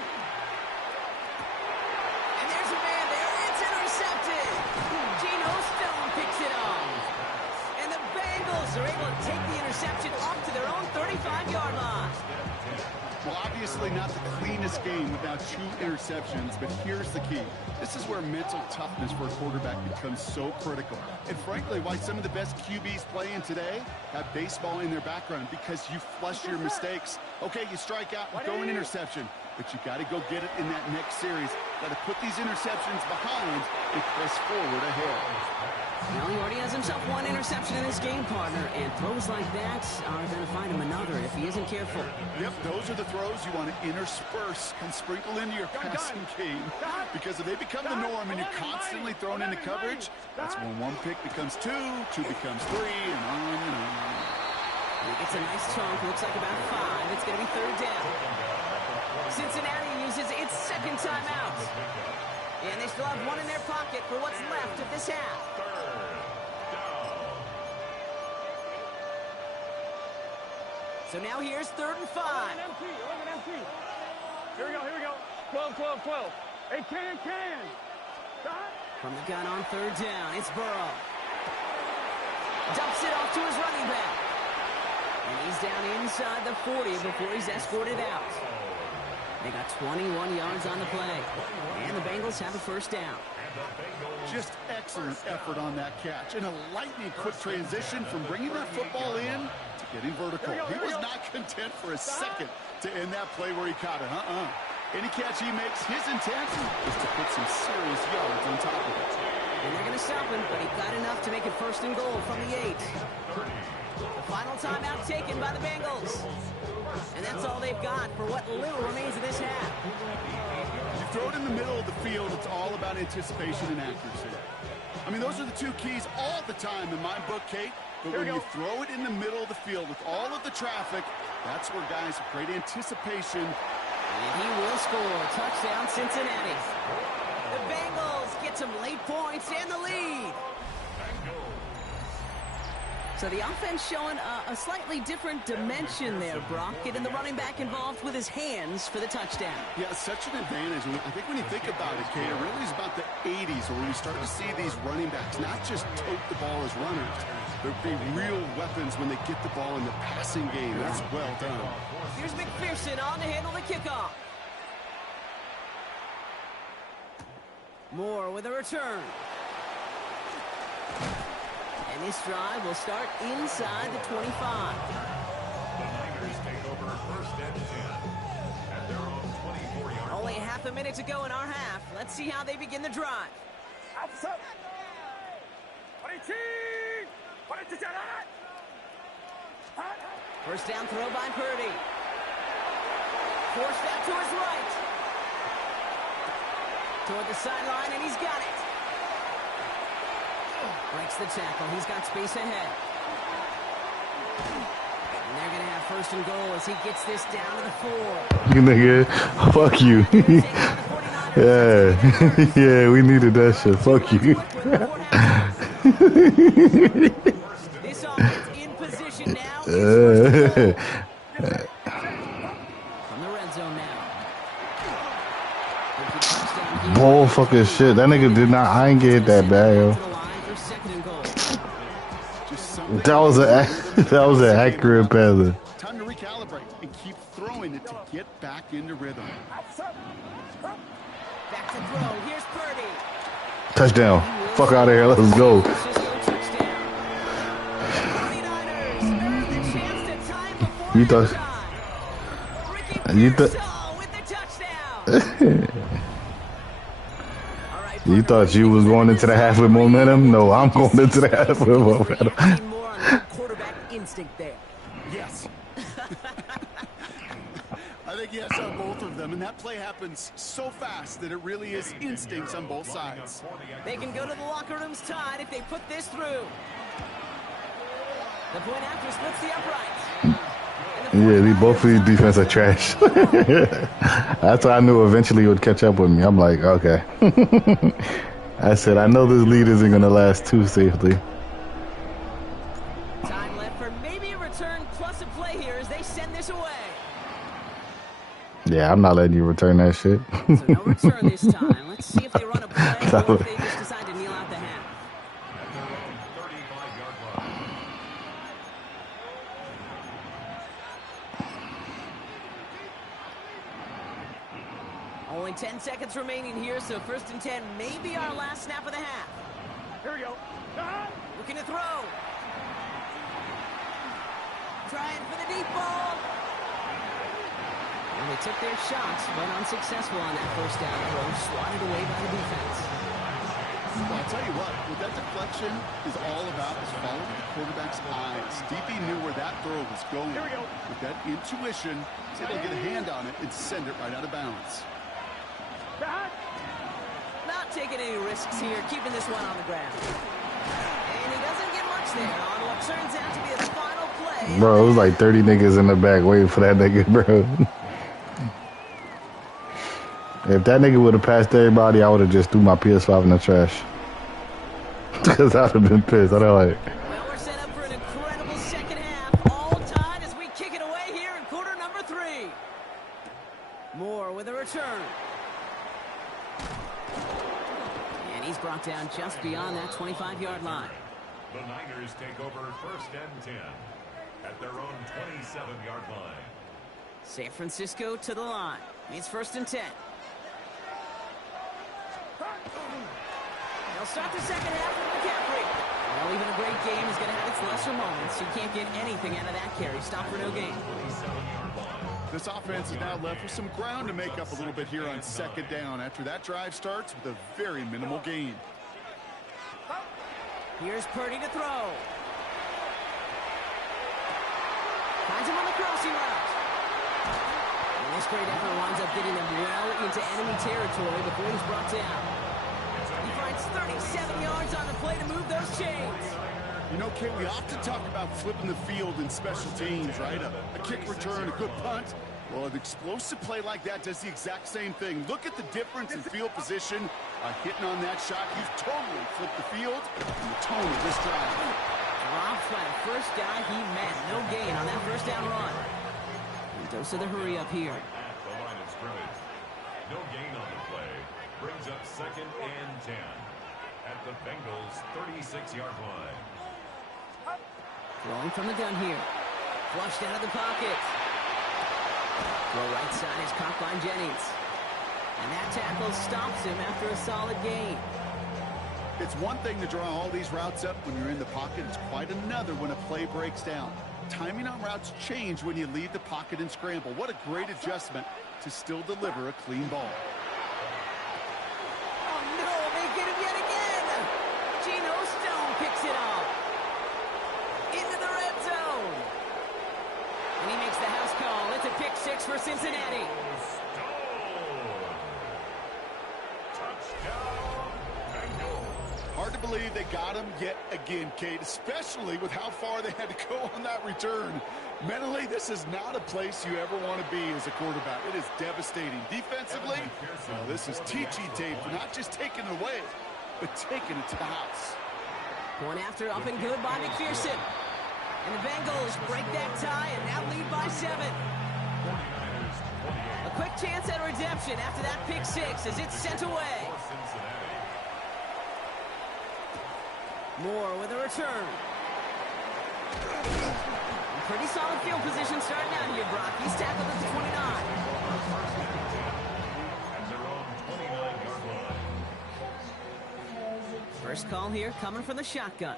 And there's a man there. It's intercepted. Geno Stone picks it off. And the Bengals are able to take the interception off to their own 35-yard line. Well, obviously not the cleanest game without 2 interceptions, but here's the key. This is where mental toughness for a quarterback becomes so critical. And frankly, why some of the best QBs playing today have baseball in their background, because you flush your mistakes. Okay, you strike out, you throw an interception, but you got to go get it in that next series. Got to put these interceptions behind and press forward ahead. Well, he already has himself 1 interception in this game, partner, and throws like that are going to find him another if he isn't careful. Yep, those are the throws you want to intersperse and sprinkle into your passing game, because if they become the norm and you're constantly thrown into coverage, that's when 1 pick becomes 2, 2 becomes 3, and on and on. He gets a nice chunk, looks like about 5. It's going to be 3rd down. Cincinnati uses its 2nd timeout. And they still have 1 in their pocket for what's left of this half. So now here's 3rd and 5. Here we go. 12. Hey, can. From the gun on 3rd down, it's Burrow. Dumps it off to his running back. And he's down inside the 40 before he's escorted out. They got 21 yards on the play. And the Bengals have a first down. Just excellent effort on that catch. And a lightning quick transition from bringing that football in to getting vertical. He was not content for a second to end that play where he caught it. Any catch he makes, his intent is to put some serious yards on top of it. And they're going to stop him, but he got enough to make it 1st and goal from the 8. The final timeout taken by the Bengals. And that's all they've got for what little remains of this half. You throw it in the middle of the field, it's all about anticipation and accuracy. I mean, those are the two keys all the time in my book, Kate. But when you throw it in the middle of the field with all of the traffic, that's where guys have great anticipation. And he will score. Touchdown, Cincinnati. The Bengals get some late points and the lead. So the offense showing a slightly different dimension there, Brock. Getting the running back involved with his hands for the touchdown. Yeah, such an advantage. I think when you think about it, Kate, it really is about the 80s where we start to see these running backs not just tote the ball as runners. They're being real weapons when they get the ball in the passing game. That's well done. Here's McPherson on to handle the kickoff. Moore with a return. And this drive will start inside the 25. The Niners take over 1st and 10 at their own 24-yard. Only half a minute to go in our half. Let's see how they begin the drive. First down throw by Purdy. Forced out to his right. Toward the sideline, and he's got it. Breaks the tackle. He's got space ahead. And they're going to have 1st and goal as he gets this down to the 4. You nigga, fuck you. Yeah, yeah, we needed that shit. Fuck you. This offense in position now. From the red zone now. Bull fucking shit. That nigga did not. I ain't get that bad, yo. That was an accurate pass. Time to recalibrate and keep throwing it to get back into rhythm. Back to throw. Here's Purdy. Touchdown. Fuck out of here. Let's go. You thought. You thought you was going into the half with momentum? No, I'm going into the half with momentum. Quarterback instinct there. Yes. I think yes on both of them, and that play happens so fast that it really is instincts on both sides. They can go to the locker rooms tied if they put this through. The point after splits the upright. Yeah, both of these defense are trash. That's why I knew eventually it would catch up with me. I'm like, okay. I said, I know this lead isn't going to last too safely. Time left for maybe a return plus a play here as they send this away. Yeah, I'm not letting you return that shit. So no return this time. Let's see if they run a play or if they just decide to kneel out the half. At their own 35-yard line. Only 10 seconds remaining here, so 1st and 10 may be our last snap of the half. Here we go. Looking to throw. Trying for the deep ball. And they took their shots, but unsuccessful on that 1st down throw, swatted away by the defense. Well, I'll tell you what that deflection is all about is following the quarterback's eyes. DB knew where that throw was going. Here we go. With that intuition, he's able to get a hand on it and send it right out of bounds. Not taking any risks here, keeping this one on the ground. And he doesn't get much there on what turns out to be his final play. Bro, it was like 30 niggas in the back waiting for that nigga, bro. If that nigga would have passed everybody, I would have just threw my PS5 in the trash. Because I would have been pissed. I'd have like... Well, we're set up for an incredible second half. All tied as we kick it away here in quarter number 3. Moore with a return. And he's brought down just beyond that 25-yard line. The Niners take over 1st and 10 at their own 27-yard line. San Francisco to the line. It's 1st and 10. They'll start the second half with McCaffrey. Well, even a great game is going to have its lesser moments. You can't get anything out of that carry. Stop for no gain. This offense is now left with some ground to make up a little bit here on 2nd down after that drive starts with a very minimal gain. Here's Purdy to throw. Finds him on the crossing route. And this great effort winds up getting them well into enemy territory before he's brought down. He finds 37 yards on the play to move those chains. You know, Kate, we often talk about flipping the field in special teams, right? A kick return, a good punt. Well, an explosive play like that does the exact same thing. Look at the difference in field position. Hitting on that shot, you've totally flipped the field and the tone of this drive. Dropped by the first guy he met. No gain on that first down run. And dose of the hurry up here. At the line of scrimmage. No gain on the play. Brings up 2nd and 10 at the Bengals' 36-yard line. Throwing from the gun here. Flushed out of the pocket. Throw right side is caught by Jennings. And that tackle stops him after a solid gain. It's one thing to draw all these routes up when you're in the pocket. It's quite another when a play breaks down. Timing on routes change when you leave the pocket and scramble. What a great adjustment to still deliver a clean ball. Oh no, they get him yet again. Geno Stone picks it off. Into the red zone. And he makes the house call. It's a pick 6 for Cincinnati. Hard to believe they got him yet again, Kate, especially with how far they had to go on that return. Mentally, this is not a place you ever want to be as a quarterback. It is devastating. Defensively, well, this is teaching tape for not just taking it away, but taking it to the house. One after up and good by McPherson. And the Bengals break that tie and now lead by 7. A quick chance at redemption after that pick 6 as it's sent away. Moore with a return. Pretty solid field position starting out here, Brock. He's tackled at the 29. At their own 29-yard line. First call here coming from the shotgun.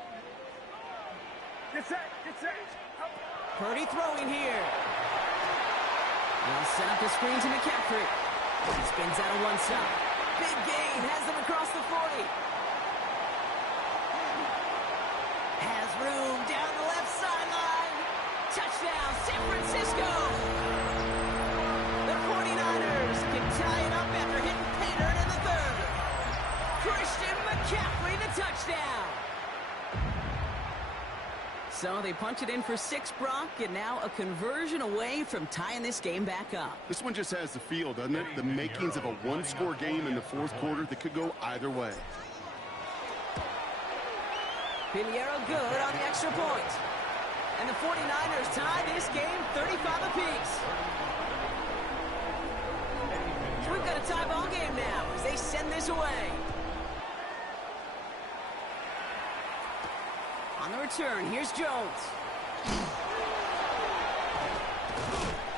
Get set, get set. Purdy throwing here. They'll set up the screen to McCaffrey. He spins out of one side. Big gain, has them across the 40. Has room down the left sideline. Touchdown, San Francisco. The 49ers can tie it up after hitting Payton in the 3rd. Christian McCaffrey the touchdown. So they punch it in for 6, Brock, and now a conversion away from tying this game back up. This one just has the feel, doesn't it? The makings of a one-score game in the 4th quarter that could go either way. Pinheiro good on the extra point. And the 49ers tie this game 35 apiece. So we've got a tie ball game now as they send this away. On the return, here's Jones.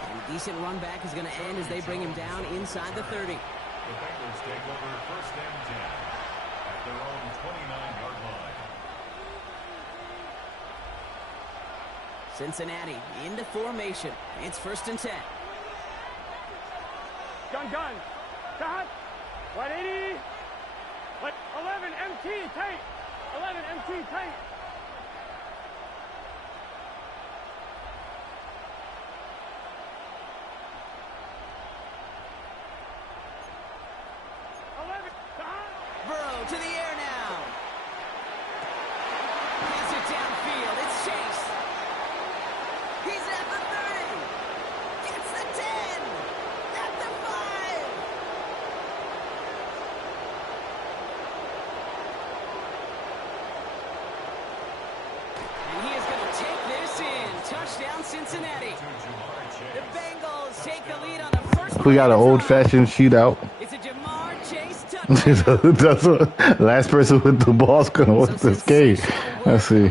And a decent run back is going to end as they bring him down inside the 30. The Bengals take over 1st and 10 at their own 29-yard line. Cincinnati into formation. It's 1st and 10. Gun. Dot. 180. 11 MT tight. 11 MT tight. Burrow to the air now. Gets it downfield. It's Chase. He's at the 30. Gets the 10. At the 5. And he is going to take this in. Touchdown, Cincinnati. The Bengals take the lead on the first. We got an old-fashioned shootout. It's a Jamar Chase touchdown. That's what, last person with the ball's gonna win this game. Let's see,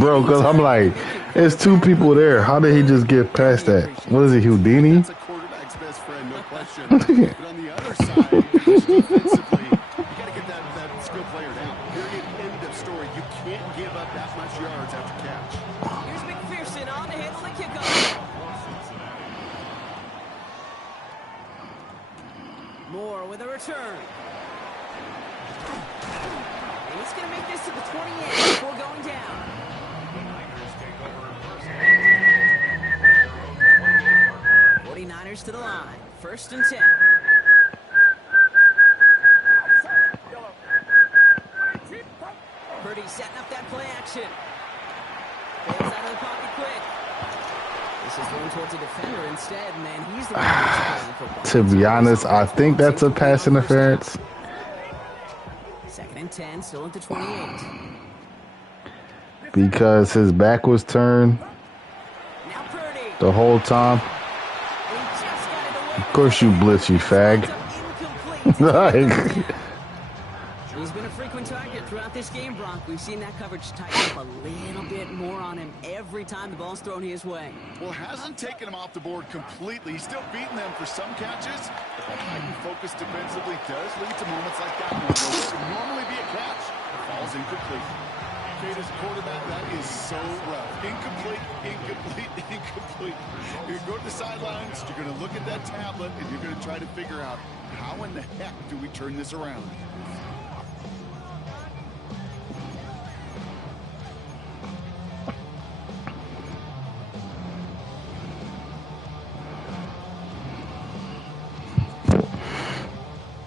bro. Because I'm like, There's two people there. How did he just get past that? What is it, Houdini? That's a quarterback's best friend, no question. But on the other side, defensively, you got to get that skill player down. Period. End of story. You can't give up that much yards after catch. Here's McPherson on to handle the kickoff. Moore with a return. And he's going to make this to the 28 before going down. 49ers to the line. 1st and 10. Purdy setting up that play action. Bails out of the pocket quick. This is thrown towards a defender instead, man. He's the one who's playing football. To be honest, I think that's a pass interference. 2nd and 10, still at the 28. Because his back was turned Now Purdy. the whole time. He just got it away. Of course you blitz, you fag. Incomplete. Like, He's been a frequent target throughout this game, Brock. We've seen that coverage tighten up a little bit more on him every time the ball's thrown his way. Well, hasn't taken him off the board completely. He's still beating them for some catches. But that heightened focus defensively does lead to moments like that one where what would normally be a catch falls incomplete. Kate, as a quarterback, that is so rough. Incomplete, incomplete, incomplete. You're going to the sidelines, you're going to look at that tablet, and you're going to try to figure out how in the heck do we turn this around?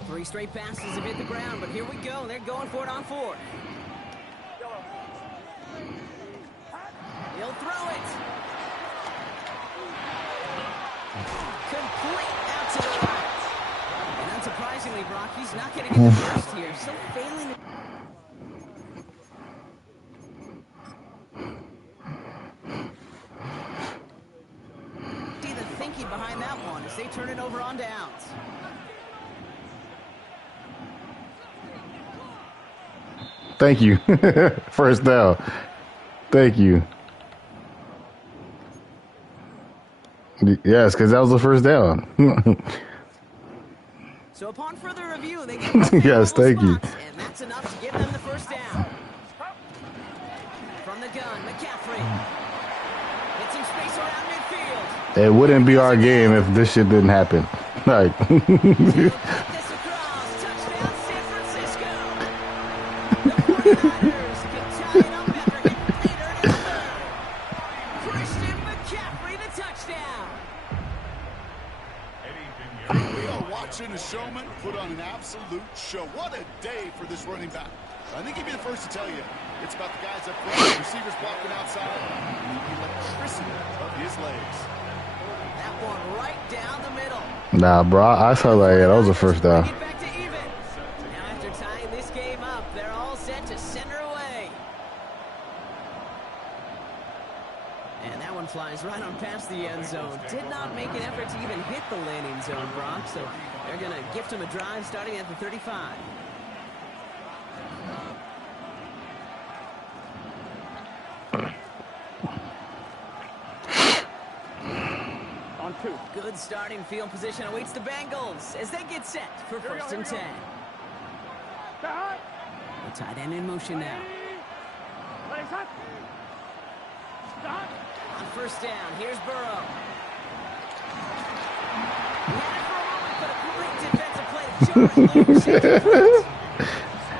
Three straight passes have hit the ground, but here we go. They're going for it on 4th. He'll throw it. Complete out to the right. And unsurprisingly, Brock, he's not going to get the first here. So failing to... See the thinking behind that one as they turn it over on downs. thank you. First down. Thank you. Yes, because that was the first down. So upon further review, they get Yes, thank you. and that's enough to give them the first down. From the gun, McCaffrey. Get some space around midfield. It wouldn't be our game if this shit didn't happen. Like, This across, touchdown San Francisco. The 49ers can tie it up after getting later in the third. Christian McCaffrey, the touchdown. We are watching a showman put on an absolute show. What a day for this running back. I think he'd be the first to tell you it's about the guys up front, receivers blocking outside, and the electricity of his legs. That one right down the middle. nah, bro, I saw that. Yeah, that was the first down. Get back to even. Now after tying this game up, they're all set to center away. And that one flies right on past the end zone. Did not make an effort to even hit the landing zone, Brock. So they're going to gift him a drive starting at the 35. On 2. Good starting field position awaits the Bengals as they get set for 1st and 10. Start. The tight end in motion now. Play hot. Start. On 1st down, here's Burrow. He had it for a moment, but a great defensive play to jar it loose.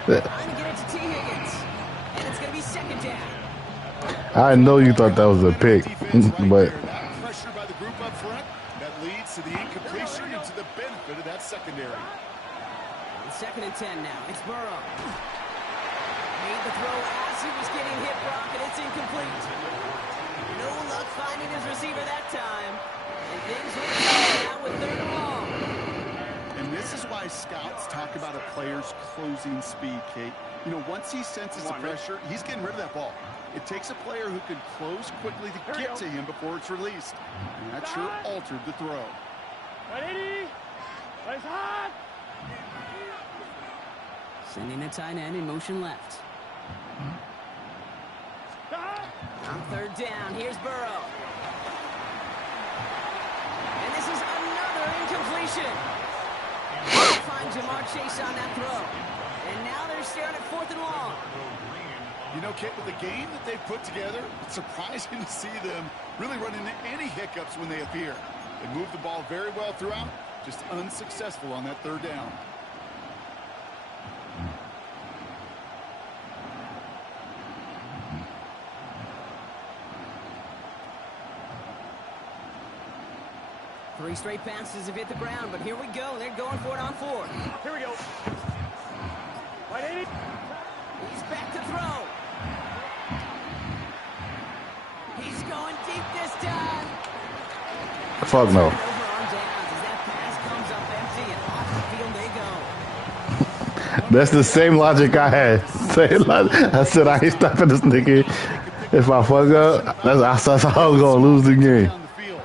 Trying to get it to T. Higgins. And it's going to be 2nd down. I know you thought that was a pick, but That pressure by the group up front, that leads to the incompletion and to the benefit of that secondary. On 2nd and 10 now, it's Burrow. Made the throw as he was getting hit, Brock, and it's incomplete. No luck finding his receiver that time. And things will go now with 3rd and long. And this is why scouts talk about a player's closing speed, Kate. You know, once he senses the pressure, he's getting rid of that ball. It takes a player who can close quickly to get to him before it's released. And that sure altered the throw. Ready. Play hot. Sending the tight end in motion left. On third down, here's Burrow. And this is another incompletion. Find Jamar Chase on that throw. And now they're staring at 4th and long. You know, Kit, with the game that they've put together, it's surprising to see them really run into any hiccups when they appear. They moved the ball very well throughout, just unsuccessful on that third down. Three straight passes have hit the ground, but here we go. They're going for it on 4th. Here we go. Right, 80. He's back to throw. He's going deep this time. Fuck no. Over on downs as that pass comes up empty and off the field they go. That's the same logic I had. Same logic. I said I ain't stopping this nigga. If I fuck up, that's how I'm gonna lose the game. Down the field.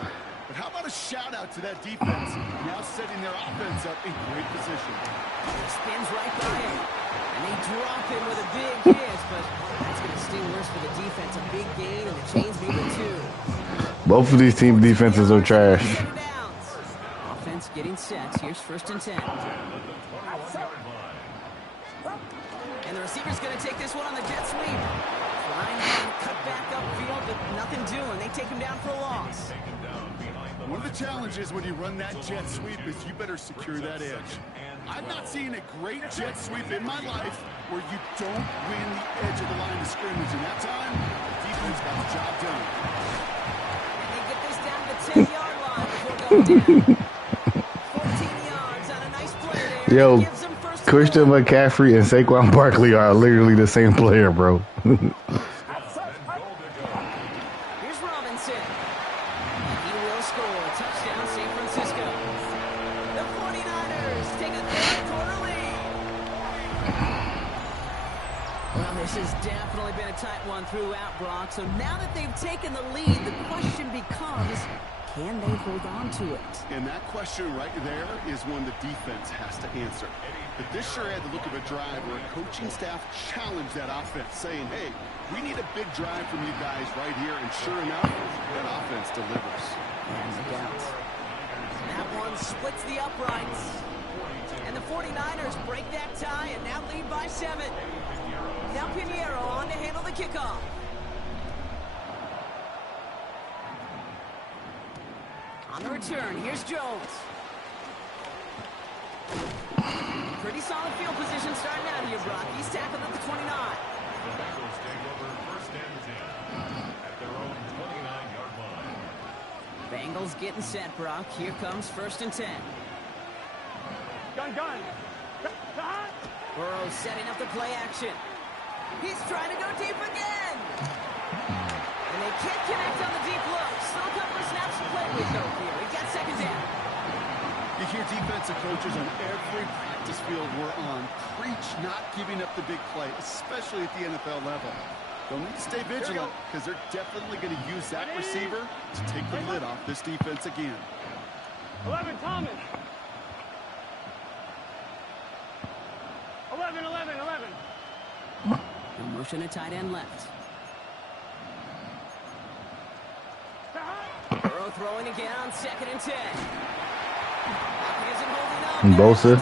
But how about a shout out to that defense, now setting their offense up in great position. He spins right by him. And they drop him with a big hit, but that's going to sting worse for the defense. A big gain, and the chain's moving 2. Both of these team defenses are trash. Offense getting set. Here's 1st and 10. And the receiver's going to take this one on the jet sweep. Flying in, cut back upfield, but nothing doing. They take him down for a loss. One of the challenges when you run that jet sweep is you better secure that edge. I've not seen a great jet sweep in my life where you don't win the edge of the line of scrimmage. And that time, the defense got the job done. And they get this down to the 10-yard line before going down. 14 yards on a nice play there. Yo, Gives them first and Christian goal. McCaffrey and Saquon Barkley are literally the same player, bro. Here's Robinson. And he will score. Touchdown, San Francisco. The 49ers take a third-quarter lead. Well, this has definitely been a tight one throughout, Brock. So now that they've taken the lead, the question becomes, can they hold on to it? And that question right there is one the defense has to answer. But this sure had the look of a drive where a coaching staff challenged that offense, saying, hey, we need a big drive from you guys right here. And sure enough, that offense delivers. And no doubt. That one splits the uprights. And the 49ers break that tie and now lead by 7. Now Pinheiro on to handle the kickoff. On the return, here's Jones. Pretty solid field position starting out here, Brock. He's tackled at the 29. The Bengals take over 1st and 10 at their own 29-yard line. Bengals getting set, Brock. Here comes 1st and 10. Gun. Burrow setting up the play action. He's trying to go deep again. And they can't connect on the deep look. Still a couple of snaps to play with, though, here. He got 2nd down. You hear defensive coaches on every practice field we're on preach not giving up the big play, especially at the NFL level. They'll need to stay vigilant because they're definitely going to use that receiver to take the lid off this defense again. 11, Thomas. 11. The motion to tight end left. Burrow throwing again on 2nd and 10. Isn't holding up. And Bosa.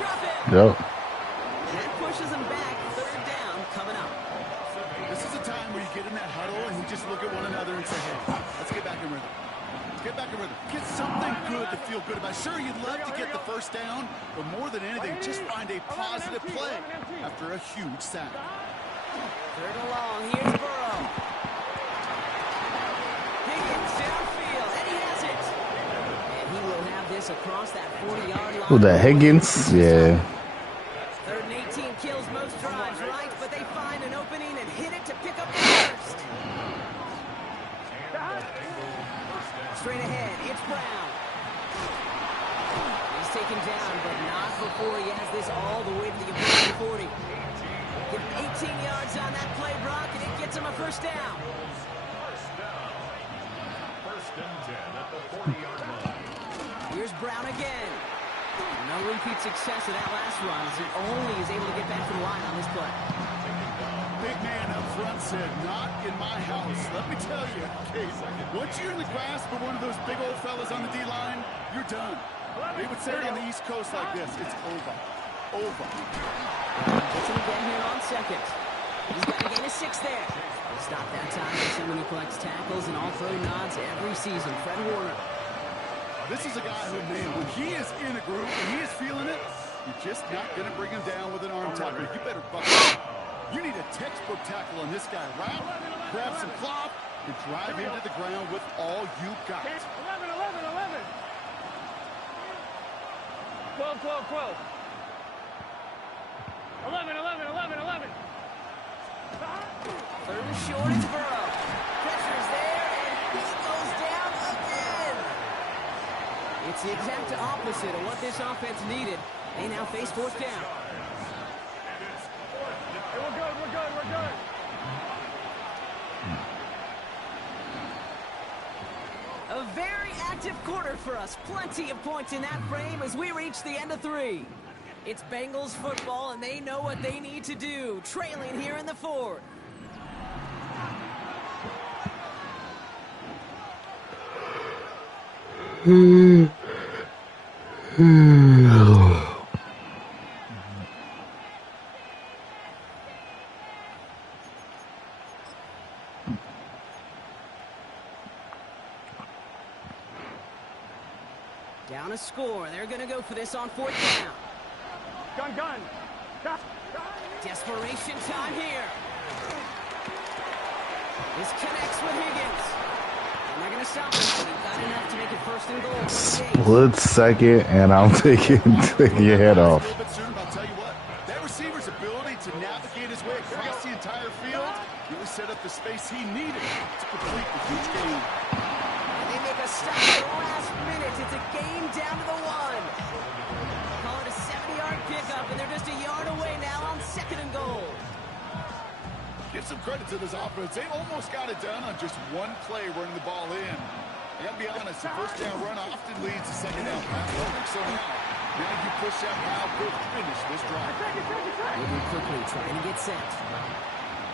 Yep. And that pushes him back. 3rd down coming up. This is a time where you get in that huddle and you just look at one another and say, hey, let's get back in rhythm. Let's get back in rhythm. Get something good to feel good about. Sure, you'd love to get the 1st down, but more than anything, just find a positive play after a huge sack. 3rd and long. Here's Burrow. Higgins downfield, and he has it. And he will have this across that 40-yard line. Who the Higgins? Yeah. 3rd and 18 kills most drives, right? But they find an opening and hit it to pick up the 1st. Straight ahead, it's Brown. He's taken down, but not before he has this all the way to the opposing 40. Get 18 yards on that play, Brock, and it gets him a 1st down. 1st and 10 at the 40-yard line. Here's Brown again. No repeat success of that last run as he only is able to get back to the line on this play. Big man up front said, not in my house. Let me tell you, Case, once you're in the grasp of one of those big old fellas on the D-line, you're done. They would say it on the East Coast like this, it's over. Over. Gets him again here on second. He's got to gain a 6 there. Stop that time with someone who collects tackles and all-pro nods every season. Fred Warner. This is a guy who, man, when he is in a groove and he is feeling it, you're just not going to bring him down with an arm tackle. You better buckle up. You need a textbook tackle on this guy. Route, grab some cloth, and drive him to the ground with all you got. 11, 11, 11. 12, 12, 12. 11, 11, 11, 11. Third and short, it's Burrow. Pressure's there, and he goes down again. It's the exact opposite of what this offense needed. They now face fourth down. Hey, we're good, we're good, we're good. A very active quarter for us. Plenty of points in that frame as we reach the end of 3. It's Bengals football, and they know what they need to do. Trailing here in the 4th. Down a score. They're going to go for this on 4th down. Gun, gun. Desperation time here. This connects with Higgins. And they're going to stop him. He got enough to make it 1st and goal. Split second, and I'm taking your head off. A little bit sooner, but I'll tell you what, that receiver's ability to navigate his way across the entire field really set up the space he needed to complete the huge game. And they make a stop at the last minute. It's a game down to the 1. Call it a 70-yard pickup, and they're just a yard away now on 2nd and goal. Give some credit to this offense. They almost got it done on just one play running the ball in. I gotta be honest, the 1st down run often leads to 2nd down pass. I don't think so now. Now you push out how good finish this drive. Moving quickly, trying to get set.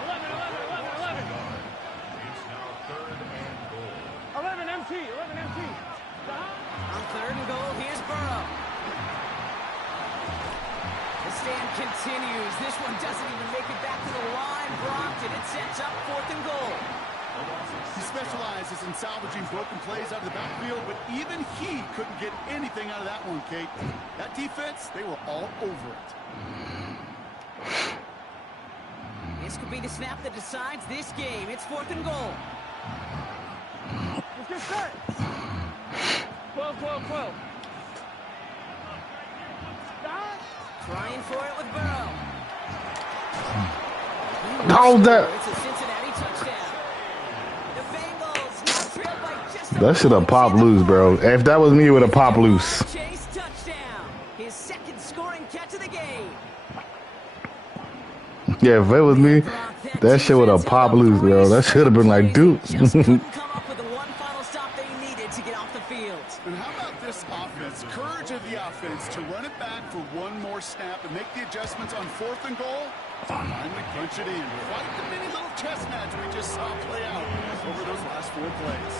11, 11, 11, 11. It's now 3rd and goal. 11 MT, 11 MT. On 3rd and goal, here's Burrow. The stand continues. This one doesn't even make it back to the line. Blocked, and it sets up 4th and goal. He specializes in salvaging broken plays out of the backfield, but even he couldn't get anything out of that one, Kate. That defense, they were all over it. This could be the snap that decides this game. It's 4th and goal. Let's get set. 12, 12, 12. Trying for it with Burrow. Hold that. It's a Cincinnati touchdown. The Bengals now trailed by just a That should have popped loose, bro. If that was me, it would have popped loose. Chase touchdown. His 2nd scoring catch of the game. Yeah, if it was me, that shit would have popped loose, bro. That should have been like, dude. Just couldn't come up with the one final stop they needed to get off the field. And how about this offense? Courage of the offense to run it back for one more snap and make the adjustments on 4th and goal. Finally punch it in. Quite the mini little chess match we just saw play out over those last 4 plays.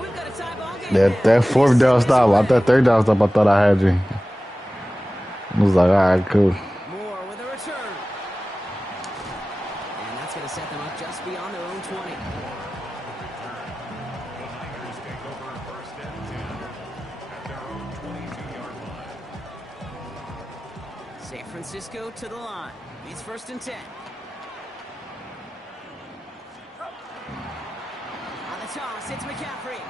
We've got a tie ball game. That 4th down stop, that 3rd down stop, I thought I had you. I was like, all right, cool. Moore with a return. And that's going to set them up just beyond their own 20. The Niners take over 1st and 10 at their own 22-yard line. San Francisco to the line. It's 1st and 10. On the toss, it's McCaffrey.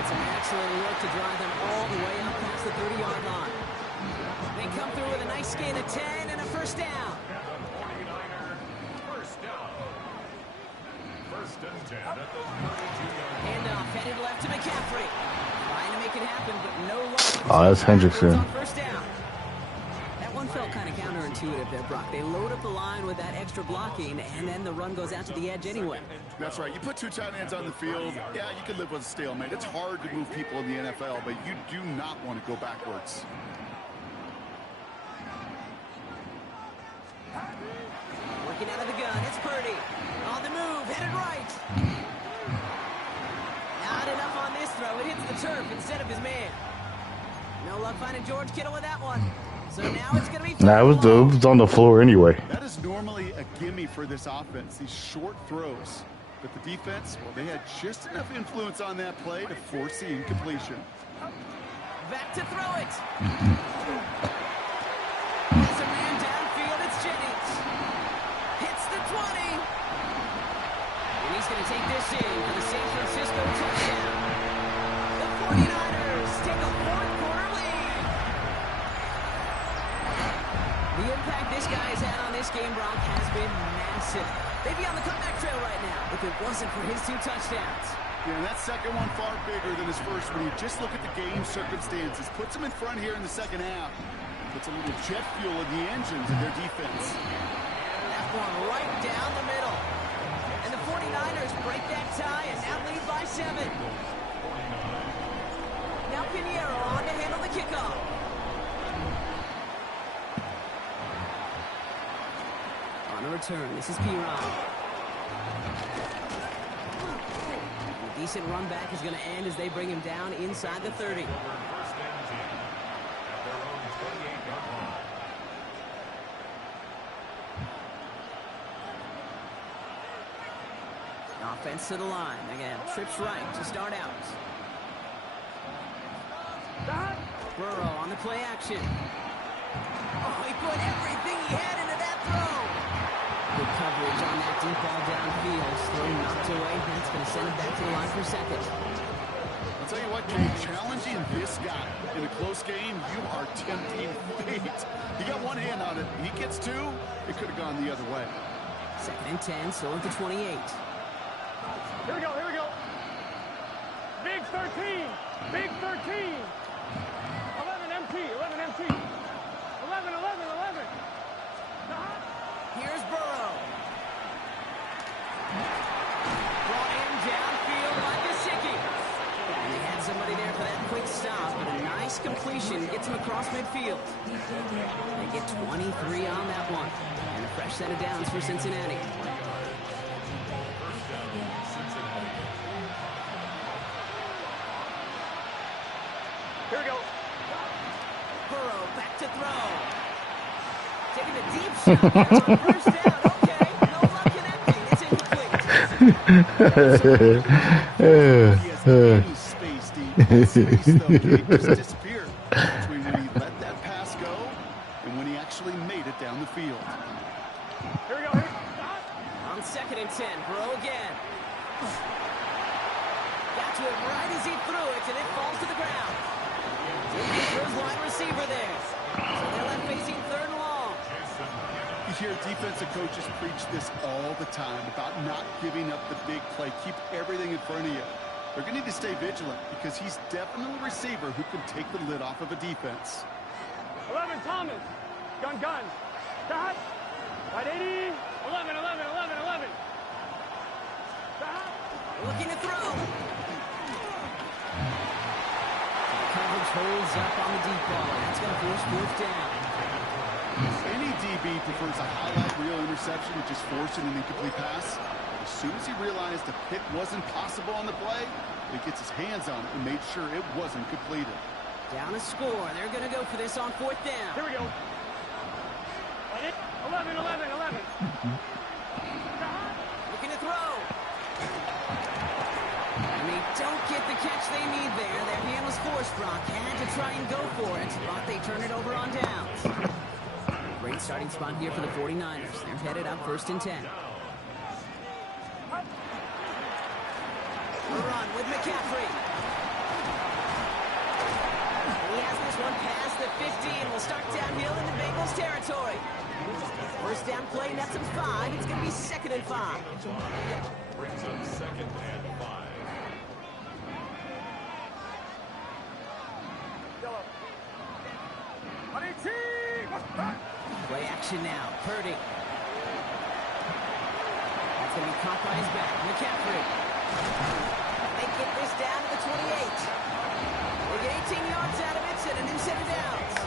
It's an excellent work to drive them all the way up past the 30-yard line. They come through with a nice gain of 10 and a 1st down. The 49ers, 1st down. 1st and 10 at the 32-yard line. Handoff headed left to McCaffrey. Trying to make it happen, but no luck. Oh, that's Hendrickson. On 1st down. That one felt kind of counterintuitive there, Brock. They load up the line with that extra blocking, and then the run goes out to the edge anyway. That's right. You put 2 tight ends on the field, yeah, you can live with a stalemate. It's hard to move people in the NFL, but you do not want to go backwards. turf instead of his man. No luck finding George Kittle with that one. So now it's going to be... Nah, it was on the floor anyway. That is normally a gimme for this offense, these short throws. But the defense, well, they had just enough influence on that play to force the incompletion. Back to throw it. Has a man downfield. It's Jennings. Hits the 20. And he's going to take this in for the San Francisco touchdown. The 49ers take a fourth-quarter lead. The impact this guy has had on this game, Brock, has been massive. They'd be on the comeback trail right now if it wasn't for his 2 touchdowns. Yeah, and that second one far bigger than his first when you just look at the game circumstances. Puts them in front here in the second half. Puts a little jet fuel in the engines of their defense. That one right down the middle. And the 49ers break that tie and now lead by 7. Now Pinheiro on to handle the kickoff. On the return, this is Piron. A decent run back is going to end as they bring him down inside the 30. First and 10 at their own 28-yard line. Offense to the line. Again, trips right to start out. Burrow on the play action. Oh, he put everything he had into that throw. Good coverage on that deep ball downfield. Throw knocked away. That's going to send him back to the line for second. I'll tell you what, Jay, challenging this guy in a close game, you are tempting fate. He got one hand on it. He gets 2. It could have gone the other way. Second and 10, still at the 28. Here we go, here we go. Big 13. Big 13. 11 MT, 11 MT. 11, 11, 11. Here's Burrow. Brought in downfield by Gesicki. And they had somebody there for that quick stop, but a nice completion gets him across midfield. They get 23 on that one. And a fresh set of downs for Cincinnati. Here we go. Burrow back to throw. Taking a deep shot. That's on first down. Okay. No luck connecting. It's incomplete. He has any space deep. Space, though, Jay, just disappeared between when he let that pass go and when he actually made it down the field. Here we go. Here. On second and 10. Burrow again. Got to it right as he threw it, and it falls to the ground. First wide receiver there. So they're left facing third and long. You hear defensive coaches preach this all the time about not giving up the big play. Keep everything in front of you. They're going to need to stay vigilant because he's definitely a receiver who can take the lid off of a defense. 11 Thomas. Gun. Stop. Right 80. 11, 11, 11, 11. Stop. Looking to throw. Coverage holds up on the deep ball. That's going to force fourth down. Any DB prefers a highlight reel interception to just forcing an incomplete pass. As soon as he realized a pick wasn't possible on the play, he gets his hands on it and made sure it wasn't completed. Down a score. They're going to go for this on fourth down. Here we go. 11, 11, 11. Looking to throw. And they don't get the catch they need there. Their hand was forced, Brock. Had to try and go for it, but they turn it over on downs. Great starting spot here for the 49ers. They're headed up first and 10. A run with McCaffrey. He has this one past the 50 and will start downhill into Bengals territory. First down play, nets him 5. It's going to be second and 5. Brings up second and 5. Play action now. Purdy. That's going to be caught by his back. McCaffrey. They get this down to the 28. They get 18 yards out of it, and a new set of downs.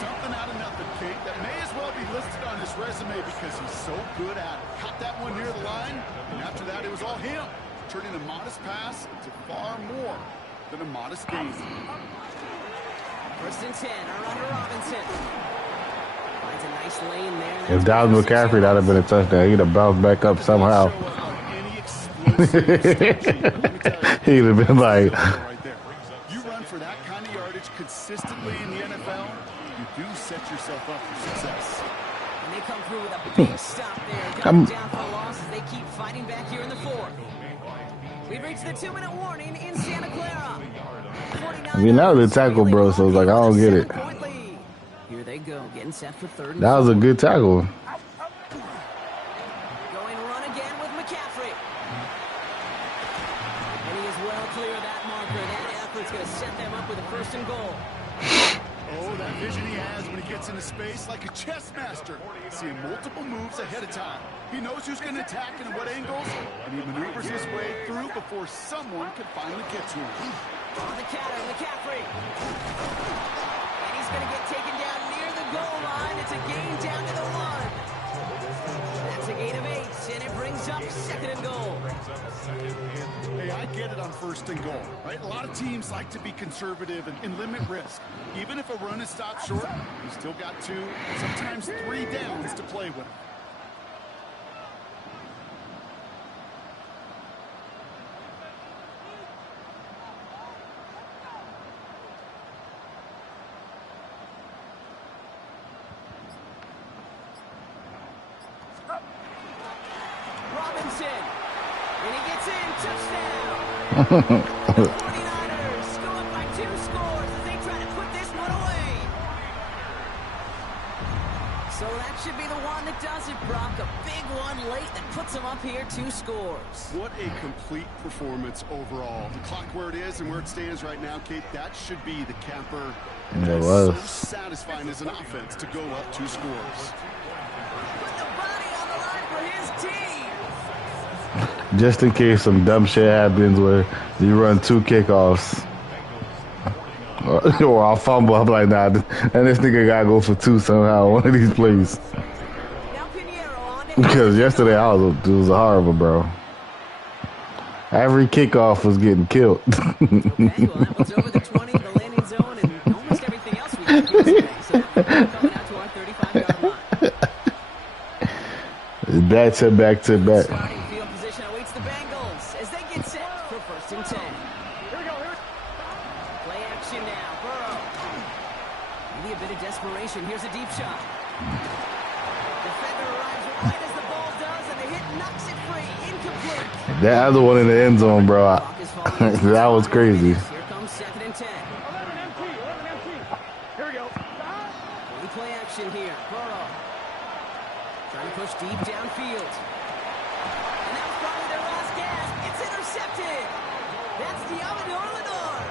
Something out of nothing, Kate, that may as well be listed on his resume because he's so good at it. Caught that one near the line, and after that, it was all him, turning a modest pass into far more. than a modest gain. First and 10 are under Robinson. Finds a nice lane there. and If that's that was first and McCaffrey, that'd have been a touchdown. He'd have bounced back up somehow. Show up on any explosive strategy, but let me tell you, He'd have been like, right there. You run for that kind of yardage consistently in the NFL, you do set yourself up for success. And they come through with a big stop there. Got I'm- them down for a loss as they keep fighting back here in the fourth. We've reached the 2-minute warning in Santa Clara. I mean, that was a tackle, bro, so it's like, I don't get it. 7-point lead. Here they go, getting set for third and that was a good tackle. going run again with McCaffrey. And he is well clear of that marker. That effort's going to set them up with a first and goal. Oh, that vision he has when he gets into space like a chess master. Seeing multiple moves ahead of time. He knows who's going to attack and at what angles, and he maneuvers his way through before someone can finally get to him. On the counter, McCaffrey. And he's going to get taken down near the goal line. It's a gain down to the 1. That's a gain of 8, and it brings up second and goal. Hey, I get it on first and goal, right? A lot of teams like to be conservative and limit risk. Even if a run is stopped short, you still got 2, sometimes 3 downs to play with. Robinson. And he gets in. Touchdown. The 49ers go up by 2 scores as they try to put this one away. So that should be the one that does it, Brock. A big one late that puts them up here 2 scores. What a complete performance overall. The clock where it is and where it stands right now, Kate, that should be the capper. And It that is was. so satisfying as an offense to go up 2 scores. Put the body on the line for his team. Just in case some dumb shit happens where you run 2 kickoffs. Or I'll fumble. I'm like, nah, and this nigga gotta go for 2 somehow, one of these plays. Now Pinheiro on to Because yesterday it was horrible, bro. Every kickoff was getting killed. Okay, well, that one's over the 20, the landing zone, and almost everything else we got here today. So coming out to our 35-yard line. Back to back to back. Starting field position awaits the Bengals as they get set for first and 10. Here we go. Play action now. Burrow. Maybe a bit of desperation. Here's a deep shot. Defender arrives right as the ball does, and the hit knocks it free. Incomplete. That other one in the end zone, bro. Clock is falling into That was crazy. Here comes second and 10. 11 MT. Here we go. Play action here. Burrow. Trying to push deep downfield. And that was probably their last gasp. It's intercepted. That's Diamador Lenore.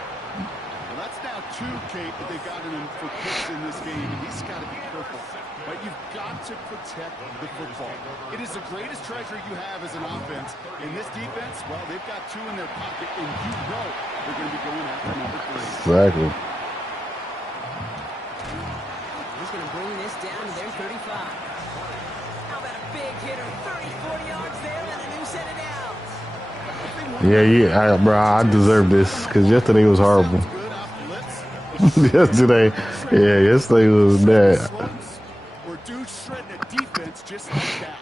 Well, that's now 2, Kate, that they've gotten him for picks in this game, and he's got to be careful. But you've got to protect the football. It is the greatest treasure you have as an offense. In this defense, well, they've got 2 in their pocket, and you know they're going to be going after number 3. Exactly. He's going to bring this down to their 35. How about a big hitter? 30, 40 yards there and a new set of downs. Bro, I deserve this because yesterday was horrible. Good off the lips. yesterday was bad. Or dudes shredding a defense just like that.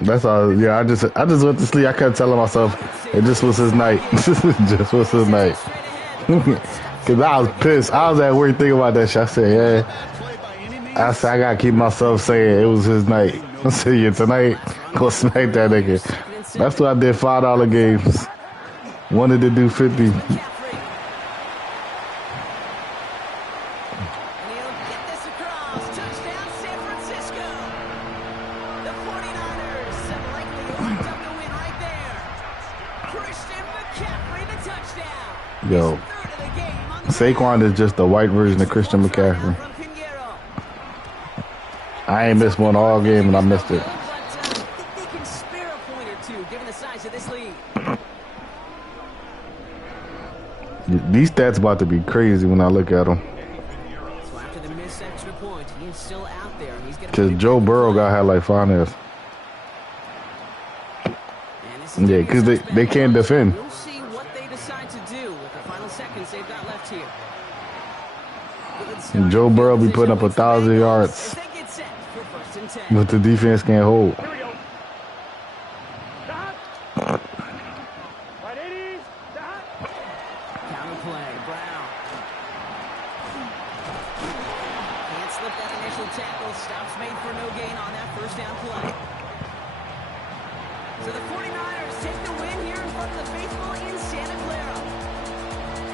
That's all. Yeah, I just went to sleep. I kept telling myself it just was his night. Just was his night. Straight ahead. Cause I was pissed. I was at work thinking about that shit. I said, yeah. Play by any means. I said I gotta keep myself saying it was his night. I said, yeah, tonight go smack that nigga. That's why I did $5 games. Wanted to do 50. McCaffrey. And he'll get this across. Touchdown, San Francisco. The 49ers have likely locked up the win right there. Christian McCaffrey, the touchdown. Yo, Third of the game on the Saquon is just the white version of Christian McCaffrey. from Pinheiro. I ain't missed one all game and I missed it. But I think they can spare a point or 2 given the size of this lead. These stats about to be crazy when I look at them. So after the missed extra point, he is still out there. He's going Cause Joe Burrow got had like finance. Yeah, cause they can't defend. We'll see what they decide to do with the And Joe Burrow be putting up 1,000 yards, They get set for 1st and 10. but the defense can't hold. Here we go. Dot. Right 80s. Dot. Counter play, Brown. Can't slip that initial tackle. Stops made for no gain on that 1st down play. So the 49ers take the win here in front of the faithful in Santa Clara.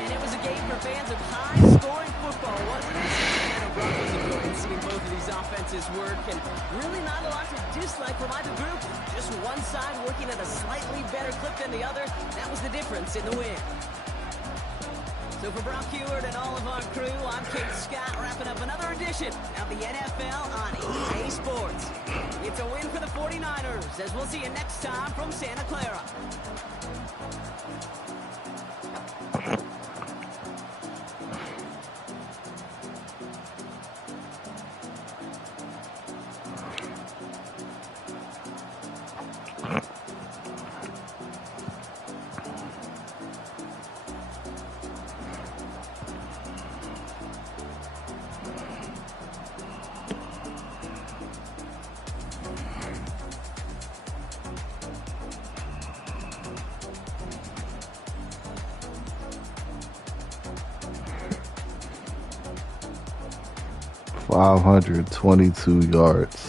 And it was a game for fans of high-scoring football, wasn't it? And a Broncos enjoyed seeing both of these offenses work, and really not a lot to dislike from either group. Just one side working at a slightly better clip than the other. That was the difference in the win. So for Brock Heward and all of our crew, I'm Kate Scott, wrapping up another edition of the NFL on EA Sports. It's a win for the 49ers, as we'll see you next time from Santa Clara. $522 yards.